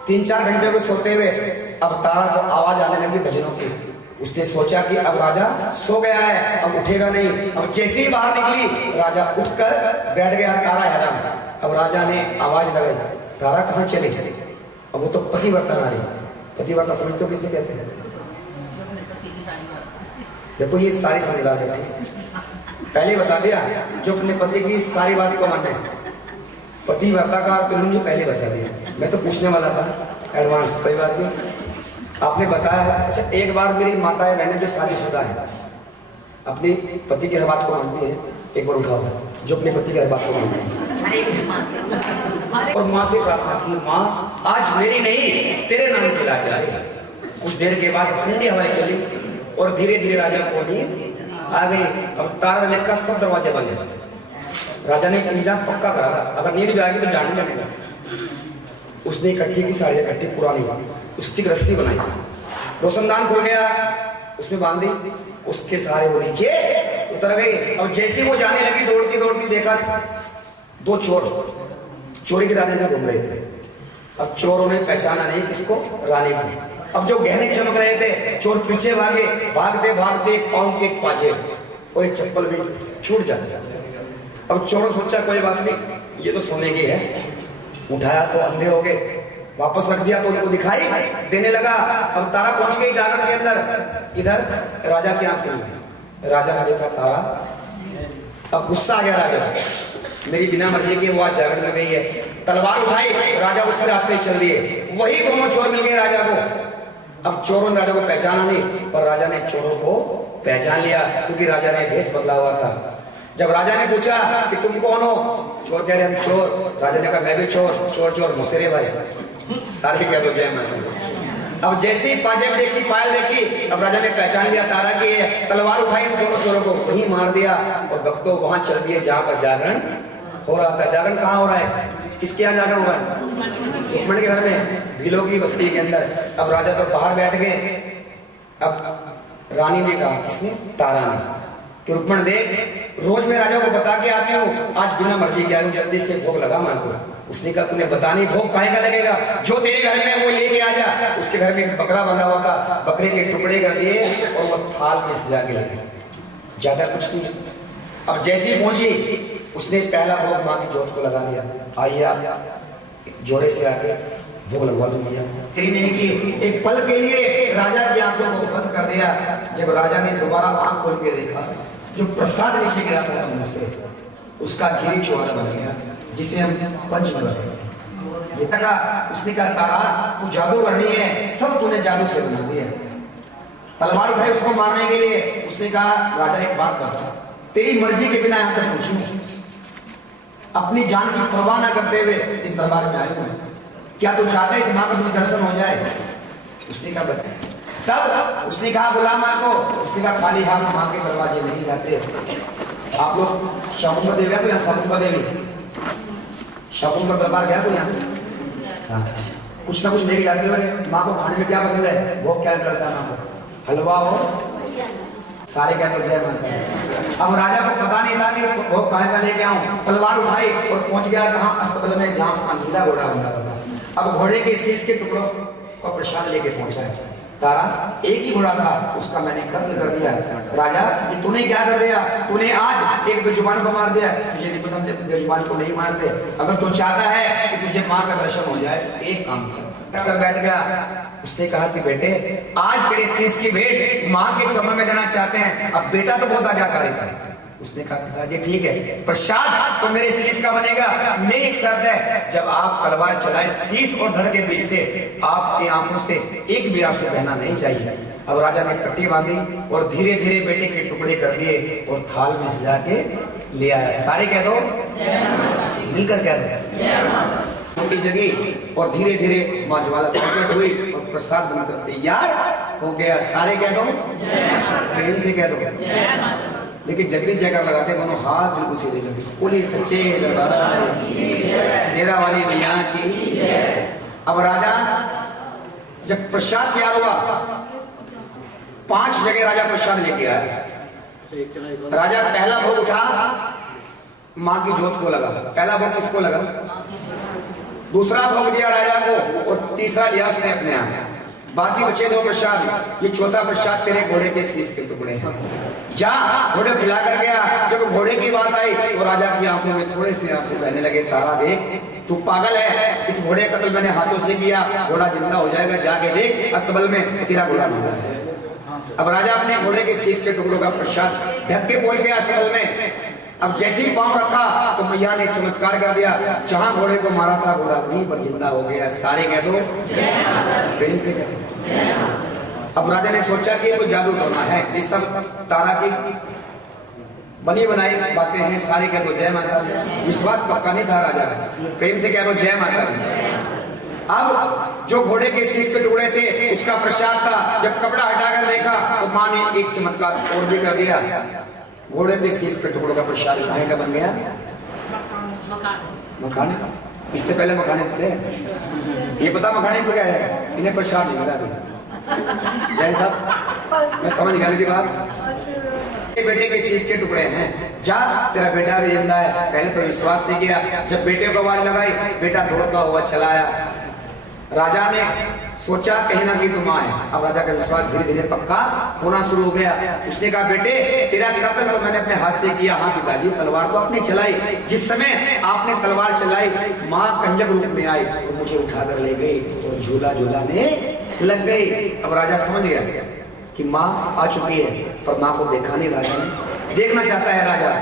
3-4 घंटे में सोते हुए अब तारा को आवाज आने लगी भजनों की। उसने सोचा कि अब राजा सो गया है, अब उठेगा नहीं। अब जैसे ही बाहर निकली, राजा उठकर बैठ गया। तारा हैरान। अब राजा ने आवाज लगाई, तारा कहाँ चली? अब वो तो पतिव्रता नारी। पतिव्रता समझते हो किसे कहते हैं? देखो ये सारी समझदार बैठी। पहले बता दिया जो अपने पति की सारी बात को माने। पतिव्रता का अर्थ उन्होंने पहले बता दिया। मैं तो पूछने वाला था एडवांस, कोई बात नहीं, आपने बताया। अच्छा एक बार मेरी माताएं बहनें जो शादीशुदा है, अपने पति की हर बात को मानती है, एक बार उठाओ जो अपने पति की हर बात को मानती है और माँ से प्रार्थना की, माँ आज मेरी नहीं तेरे नाम की लाज जा रही है। कुछ देर के बाद ठंडी हवाएं चली और धीरे धीरे राजा को नींद आ गई। अब तारा ने का सब दरवाजे बंद है। राजा ने इंतजाम पक्का करा, अगर नींद भी आएगी तो जान नहीं लगेगा। उसने इकट्ठी की साड़ियाँ, इकट्ठी पुरानी उसकी रस्सी बनाई, रोशनदान खुल गया, उसमें बांधी, उसके सहारे वो नीचे उतर गई। अब जैसे वो जाने लगी, दौड़ती दौड़ती देखा 2 चोर चोरी के इरादे से घूम रहे थे। अब चोरों ने पहचाना नहीं किसको, रानी को। अब जो गहने चमक रहे थे, चोर पीछे भागे, भागते भागते पांव के एक पाजे और एक चप्पल भी छूट जाती है। अब चोरों सोचा कोई बात नहीं, ये तो सोने की है। उठाया तो अंधे हो गए, वापस रख दिया तो उनको दिखाई देने लगा। अब तारा पहुंच गई जागरण के अंदर। इधर राजा की आंख खुली। राजा ने देखा तारा। अब गुस्सा आ गया राजा, मेरी बिना मर्जी की वो आज जागरण में गई है। तलवार उठाई, राजा उससे रास्ते ही चल दिए। वही दोनों चोर मिल गए राजा को। अब चोरों ने राजा को पहचाना नहीं, पर राजा ने चोरों को पहचान लिया, क्योंकि राजा ने भेष बदला हुआ था। जब राजा ने पूछा कि तुम कौन हो, चोर कह रहे हम चोर। राजा ने कहा मैं भी चोर। चोर चोर मुसेरे भाई। सारे कह दो जय माता। अब जैसे ही पाजेब देखी, पायल देखी, अब राजा ने पहचान लिया तारा की है। तलवार उठाई, दोनों चोरों को वहीं मार दिया और भक्तों वहां चल दिए जहां पर जागरण हो रहा था। जागरण कहाँ हो रहा है? किसके यहाँ जागरण हो रहा है? रुक्मणी के घर में, भीलों की बस्ती के अंदर। अब राजा तो बाहर बैठ गए। अब रानी ने कहा, किसने? तारा ने, कि रुक्मण देख रोज मैं राजा को बता के आती हूँ, आज बिना मर्जी के आई हूँ, जल्दी से भोग लगा मान को। उसने कहा तूने बता नहीं, भोग काहे का लगेगा? जो तेरे घर में वो लेके आ जा। उसके घर में एक बकरा बंधा हुआ था, बकरे के टुकड़े कर दिए और वो थाल में सजा के लाए, ज्यादा कुछ नहीं। अब जैसे ही पहुंची, उसने पहला भोग माँ की जोत को लगा दिया। आइए आप जोड़े से आके भोग लगवा दूं भैया। तेरी नहीं की, एक पल के लिए राजा की आंखों को बंद कर दिया। जब राजा ने दोबारा आंख खोल के देखा, जो प्रसाद नीचे गिरा था मुंह से, उसका गिरी चौड़ा बन गया, जिसे हम पंच बोलते हैं। उसने कहा तारा तू जादू करनी है, सब तूने जादू से बना दिया। तलवार उठाई उसको मारने के लिए। उसने कहा राजा एक बात बता, तेरी मर्जी के बिना यहाँ तक पहुंचूं, अपनी जान की परवाह न करते हुए इस दरबार में आए हूं, क्या तू चाहता है इस मां का तुम्हें दर्शन हो जाए? उसने कहा बता। तब उसने कहा बुला मां को। उसने कहा खाली हाथ मां के दरवाजे नहीं जाते। आप लोग शाकुंभा देवी गया तो यहाँ शाकुंभा देवी, शाकुंभा दरबार गया तो यहाँ से। हाँ कुछ ना कुछ लेके जाते हो। माँ को खाने में क्या पसंद है, वो क्या करता है माँ को, हलवा हो, सारे क्या तो जय माता दी। अब राजा को पता नहीं था कि वो कहाँ का लेके आऊं, तलवार उठाई और पहुंच गया कहाँ, अस्पताल में, जहाँ उसका नीला घोड़ा बंधा था। अब घोड़े के शीश के टुकड़ों को प्रसाद लेके पहुंचा है। तारा एक ही घोड़ा था, उसका मैंने कत्ल कर दिया। राजा ये तूने क्या कर दिया, तूने आज एक बेजुबान को मार दिया, तुझे नहीं पता बेजुबान को नहीं मारते। अगर तू चाहता है कि तुझे माँ का दर्शन हो जाए, एक काम कर बैठ गया। उसने कहा कि बेटे आज तेरे शीश की भेंट माँ के चरण में देना चाहते हैं। अब बेटा तो बहुत आज्ञाकारी था, उसने कहा पिताजी ठीक है, प्रसाद तो मेरे शीश का बनेगा, मेरी एक शर्त है, जब आप तलवार चलाए शीश और धड़ के बीच से आपकी आंखों से एक भी आंसू बहना नहीं चाहिए। अब राजा ने पट्टी बांधी और धीरे धीरे बेटे के टुकड़े कर दिए और थाल में सजा के ले आया। सारे कह दो, मिलकर कह दो जगह, और धीरे धीरे माँ ज्वाला प्रकट हुई और प्रसाद बनकर तैयार हो गया। सारे कह दो, प्रेम से कह दो, लेकिन जब भी जयकार लगाते दोनों हाथ बिल्कुल सीधे चलते। बोले सच्चे दरबार शेरा वाली मैया की। अब राजा जब प्रसाद तैयार हुआ, 5 जगह राजा प्रसाद लेके आया। राजा पहला भोग उठा, माँ की जोत को लगा। पहला भोग किसको लगा, दूसरा भोग दिया राजा को, और तीसरा लिया उसने अपने आप। बाकी बचे 2 प्रसाद। ये चौथा प्रसाद तेरे घोड़े के शीश के टुकड़े हैं, जा घोड़े खिला कर गया। जब घोड़े की बात आई तो राजा की आंखों में थोड़े से आंसू बहने लगे। तारा देख, तू पागल है, इस घोड़े का कत्ल मैंने हाथों से किया, घोड़ा जिंदा हो जाएगा, जाके देख अस्तबल में तेरा घोड़ा जिंदा है। अब राजा अपने घोड़े के शीश के टुकड़ों का प्रसाद ढक के पहुंच गया अस्तबल में। अब जैसे ही पांव रखा तो मैया ने चमत्कार कर दिया, जहां घोड़े को मारा था घोड़ा वहीं पर जिंदा हो गया। सारे कह दो, प्रेम से कह दो। अब राजा ने सोचा कि कोई जादू करना है, इस सब तारा की बनी बनाई बातें हैं। सारे कह दो जय माता दी। विश्वास पक्का नहीं था राजा का, प्रेम से कह दो जय माता दी। अब जो घोड़े के शीश के टुकड़े थे उसका प्रसाद था, जब कपड़ा हटाकर देखा तो माँ ने एक चमत्कार और भी कर दिया। घोड़े के शीश के टुकड़ों का प्रसाद खाने का बन गया मखाने का। इससे पहले मखाने थे, ये पता मखाने को क्या है, इन्हें प्रसाद नहीं मिला भी। जैन साहब मैं समझ गया की बात। बेटे के शीश के टुकड़े हैं, जा तेरा बेटा भी जिंदा है। पहले तो विश्वास नहीं किया, जब बेटे को आवाज लगाई बेटा दौड़ता हुआ चला आया। राजा ने सोचा कहीं ना कहीं तो माँ है। अब राजा का विश्वास धीरे धीरे पक्का होना शुरू हो गया। उसने कहा बेटे तेरा कत्ल तो मैंने अपने हाथ से किया। हाँ पिताजी, तलवार तो आपने चलाई, जिस समय आपने तलवार चलाई माँ कंजक रूप में आई और मुझे उठाकर ले गई और झूला झूलाने लग गई। अब राजा समझ गया कि माँ आ चुकी है, पर माँ को देखा नहीं राजा ने। देखना चाहता है राजा।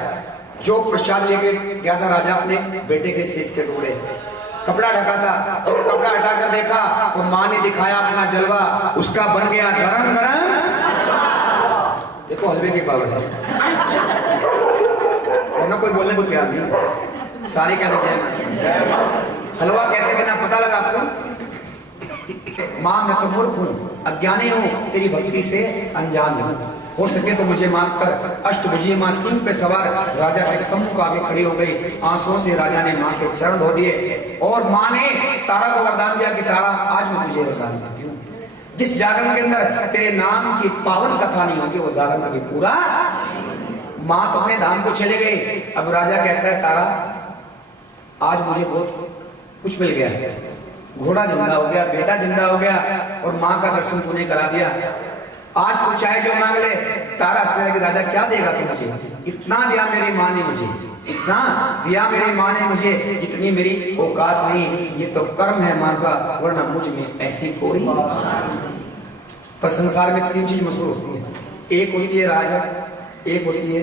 जो प्रसाद लेके गया था राजा अपने बेटे के शीश के टुकड़े, कपड़ा ढका था, जब कपड़ा हटाकर देखा तो माँ ने दिखाया अपना जलवा, उसका बन गया गरम गरम। देखो हलवे की पावर है, वरना कोई बोलने को तैयार नहीं। सारे क्या देते हैं, हलवा कैसे बना पता लगा आपको? माँ मैं तो मूर्ख हूँ, अज्ञानी हूँ, तेरी भक्ति से अनजान हूँ, हो सके तो मुझे माफ कर। अष्टभुजी माँ सिंह पे सवार राजा के सम्मुख आगे खड़ी हो गई। आंसुओं से राजा ने माँ के चरण धो दिए और माँ ने तारा को वरदान दिया कि तारा आज मैं तुझे वरदान देती हूँ, जिस जागरण के अंदर तेरे नाम की पावन कथा नहीं होगी वो जागरण कभी पूरा। माँ तो अपने धाम को चले गई। अब राजा कहता है तारा आज मुझे बहुत कुछ मिल गया, घोड़ा जिंदा हो गया, बेटा जिंदा हो गया और माँ का दर्शन तूने करा दिया। आज तू चाहे जो मांग ले। तारा हंसने लगी, राजा क्या देगा तू मुझे? इतना दिया मेरी माँ ने मुझे, इतना दिया मेरी माँ ने मुझे जितनी मेरी औकात नहीं। ये तो कर्म है माँ का, वरना मुझ में ऐसी कोई। पर संसार में 3 चीज मशहूर होती है, एक होती है राजा, एक होती है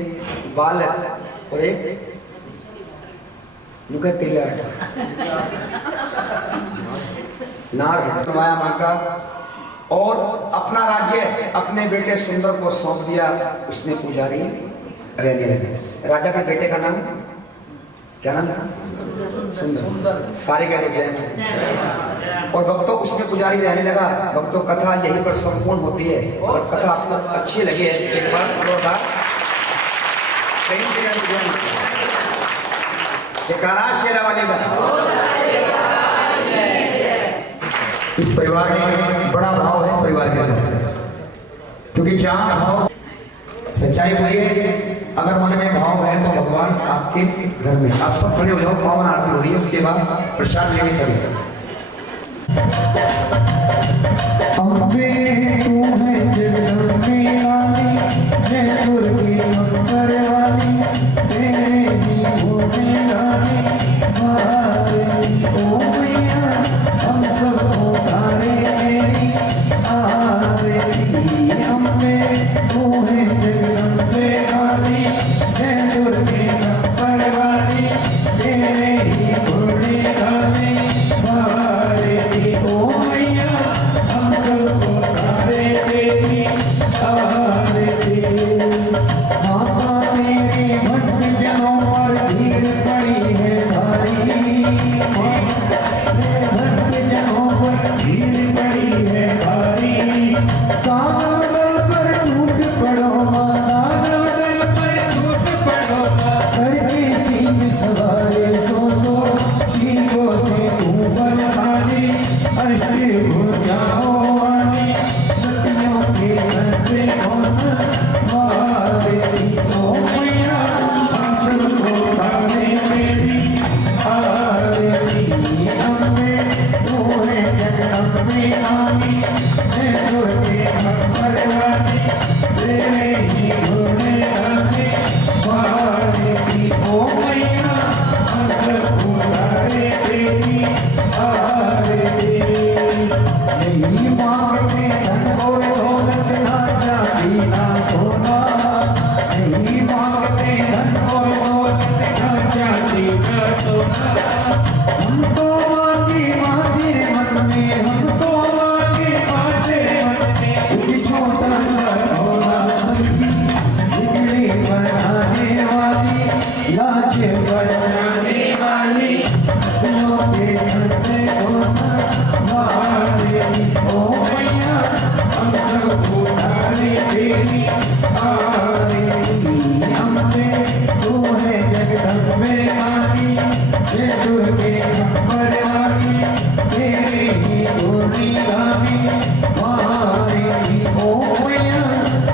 बाल और एक तिलिया नार हटवाया माँ का और अपना राज्य अपने बेटे सुंदर को सौंप दिया। उसने पुजारी रहने लगे। राजा के बेटे का नाम क्या नाम था? सुंदर। सारे कह रहे जय। और भक्तों उसमें पुजारी रहने लगा। भक्तों कथा यहीं पर संपूर्ण होती है और कथा आपको अच्छी लगी है एक बार जयकारा शेरा वाली इस परिवार में बड़ा भाव है, इस परिवार के अंदर, क्योंकि जहाँ भाव सच्चाई हुई है, अगर मन में भाव है तो भगवान आपके घर में। आप सब खड़े हो जाओ, पावन आरती हो रही है, उसके बाद प्रसाद लेंगे सभी। अम्बे तू है जगदम्बे वाली, जय दुर्गे मंत्र वाली, तेरे ही होने गाने वाली। ओ मैया हम सबको तारे तेरी आरती। अम्बे तू है जगदम्बे वाली, जय दुर्गे मंत्र वाली, तेरे ही होने गाने वाली। ओ मैया हम सबको तारे तेरी आरती। माता तेरे भक्त जनों पर भीड़ पड़ी है भारी, भक्त जनों पर भीड़ पड़ी है भारी। दानव दल पर टूट पड़ो माँ, दानव दल पर टूट पड़ो माँ, करके सीन सवारे सो सो शीखों से तू बरसाने। अष्टभुजाओं वाली सतियों के सत्य को संवारे। ओ मैया हम सबको तारे तेरी आरती। अम्बे तू है जगदम्बे वाली, जय दुर्गे मंत्र वाली, तेरे ही होने गाने वाली। ओ मैया हम सबको तारे तेरी आरती। नहीं मांगते धन और दौलत, ना चांदी ना सोना, नहीं मांगते धन और दौलत, ना चांदी ना सोना। हम तो मांगे मांगे मन में, हम तो मांगे मांगे मन में, एक छोटा सा भोला सखी, बिगड़ी बनाने वाली, लाज बचाने वाली, सपनों के सत्य को संवारे। ओ मैया हम सबको तारे तेरी आरती। अम्बे तू है जगदम्बे वाली, जय दुर्गे मंत्र वाली, तेरे ही होने गाने वाली। ओ मैया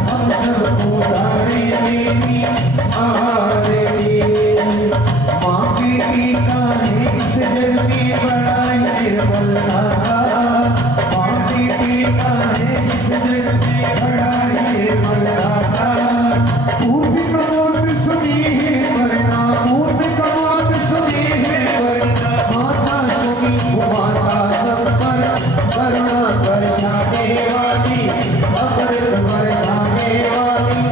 हम सबको तारे तेरी आरती। माँ बेटी का है इस जग में बड़ा निर्मल धारा, माँ बेटी का है इस जग में बड़ा निर्मल धारा। पूर्व कमोद सुनी है वरना, पूर्व कमोद सुनी है वरना, माता सुनी माता सब पर करुणा बरसाने वाली, अमृत बरसाने वाली,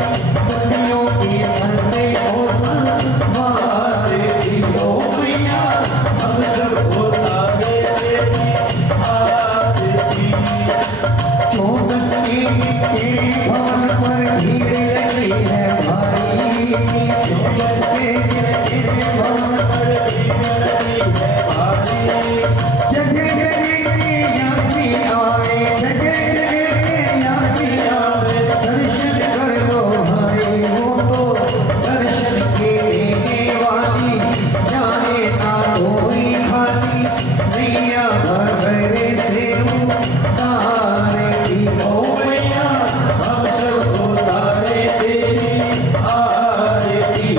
सतियों के सत्य को संवारे। ओ मैया हम सबको तारे तेरी आरती। 14 के भवन पर भीड़ लगी है भारी, 14 के भवन पर भीड़ लगी है भारी। जगह जगह के यात्री आवे, जगह जगह के यात्री आवे, दर्शन कर लो भाई, वो तो दर्शन के देने वाली, जाने ना कोई खाली, नैया भगरे से तारे की। ओ मैया हम सबको तारे तेरी आरती।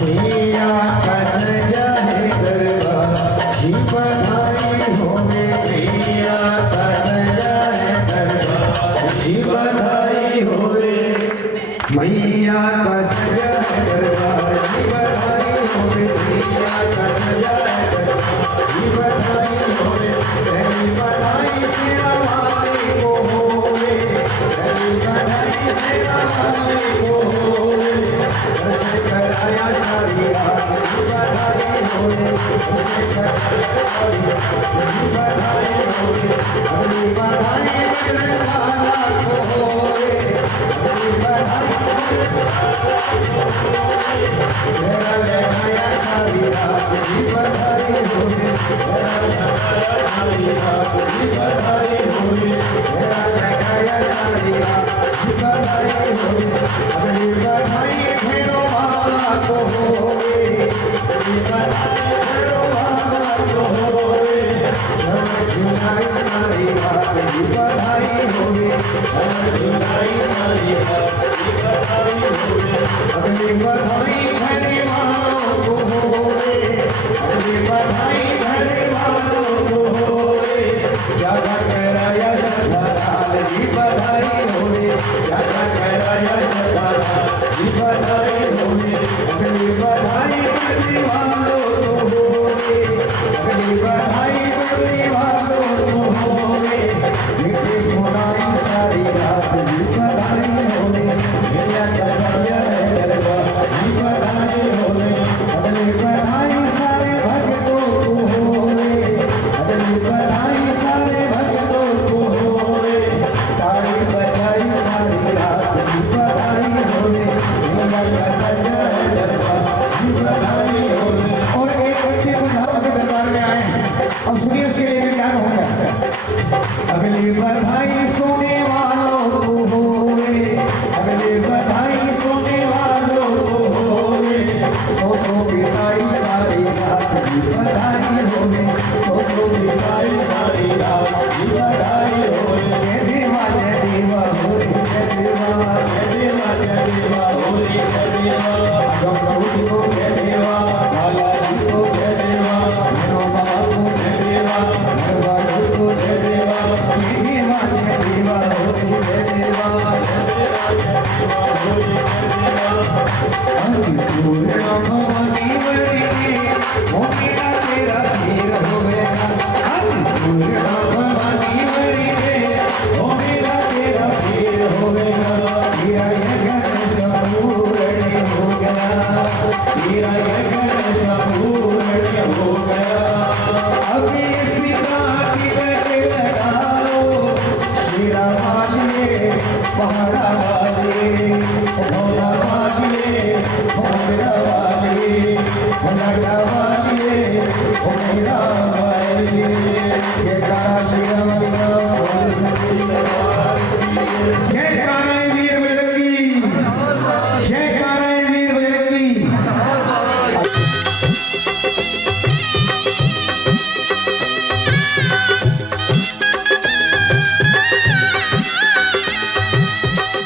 मैया का सजा है दरबार, जी बधाई होवे, मैया का सजा है दरबार, जी बधाई होवे। मैया का सजा है दरबार, जी बधाई होवे, मैया का सजा है दरबार, जी बधाई होवे। तेरी बधाई से हमारी को होवे, तेरी बधाई से हमारी को होवे। ऐसे कराया सारी रात, जी बधाई होवे, ऐसे कराया सारी रात, जी बधाई होवे। तेरी बधाई मिलने वाला को होवे, तेरी बधाई मिलने वाला को होवे। तेरा लगाया सारी रात, जी बधाई होवे, तेरा लगाया सारी रात, जी बधाई होवे। तेरा लगाया सारी रात, जी बधाई होवे। तेरी बधाई भेड़ो माला को होवे, तेरी बधाई भेड़ो माला को होवे। झूम झूम रात की बधाई होले मैया का सैया है दरबार की बधाई होले अगली बधाई सारे भक्तों को होले अगली बधाई सारे भक्तों को होले ताली बजाई सारी रात की बधाई होले मैया का सैया है दरबार की बधाई होले। और एक बच्चे को जहाँ के दरबार में आए अब सुनिए उसके लिए क्या होगा। अगली बधाई सोने वालों को होले अगली बधाई सोने वालों को होले सो बिताई सारी रात की बधाई होले सो बिताई सारी रात की बधाई होले। जय देवा होले जय देवा जय देवा जय देवा होले जय देवा गौरी को जय देवा बाला जी को जय देवा भैरव बाबा को जय देवा भगवान को जय देवा जय देवा जय देवा होले जय देवा जय देवा जय देवा होले जय देवा। अन्नपूर्णा भवानी बड़ी वो मेरा तेरा हीर होवेगा अन्नपूर्णा भवानी बड़ी वो मेरा तेरा हीर होवेगा हीरा यज्ञ संपूर्ण हो गया हीरा यज्ञ संपूर्ण हो गया। अभी सीता तिलक लगाओ शीरा वाले पहाड़ा वाले भोला वाले भोला वाले भोला वाले भोला वाले ये काला शीरा वाला जय काले वीर बजरंगी जय काले वीर बजरंगी।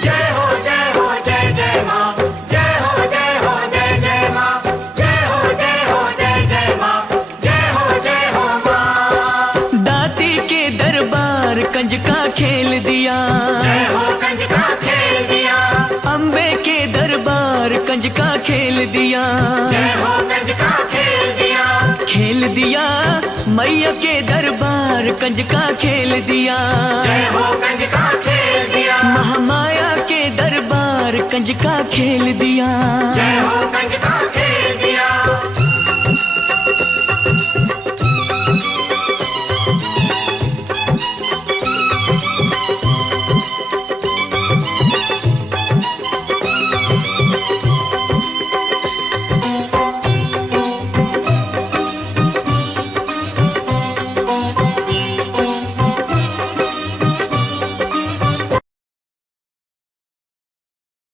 जय हो जय जय माँ जय हो जय जय माँ जय हो जय माँ जय हो माँ। दाती के दरबार कंज का खेल दिया जय हो कंज का खेल दिया अम्बे के दरबार कंज का खेल दिया जय हो कंज का खेल दिया मैया के दरबार कंज का खेल दिया जय हो कंज का खेल दिया महामाया के दरबार कंज का खेल दिया जय हो कंज का खेल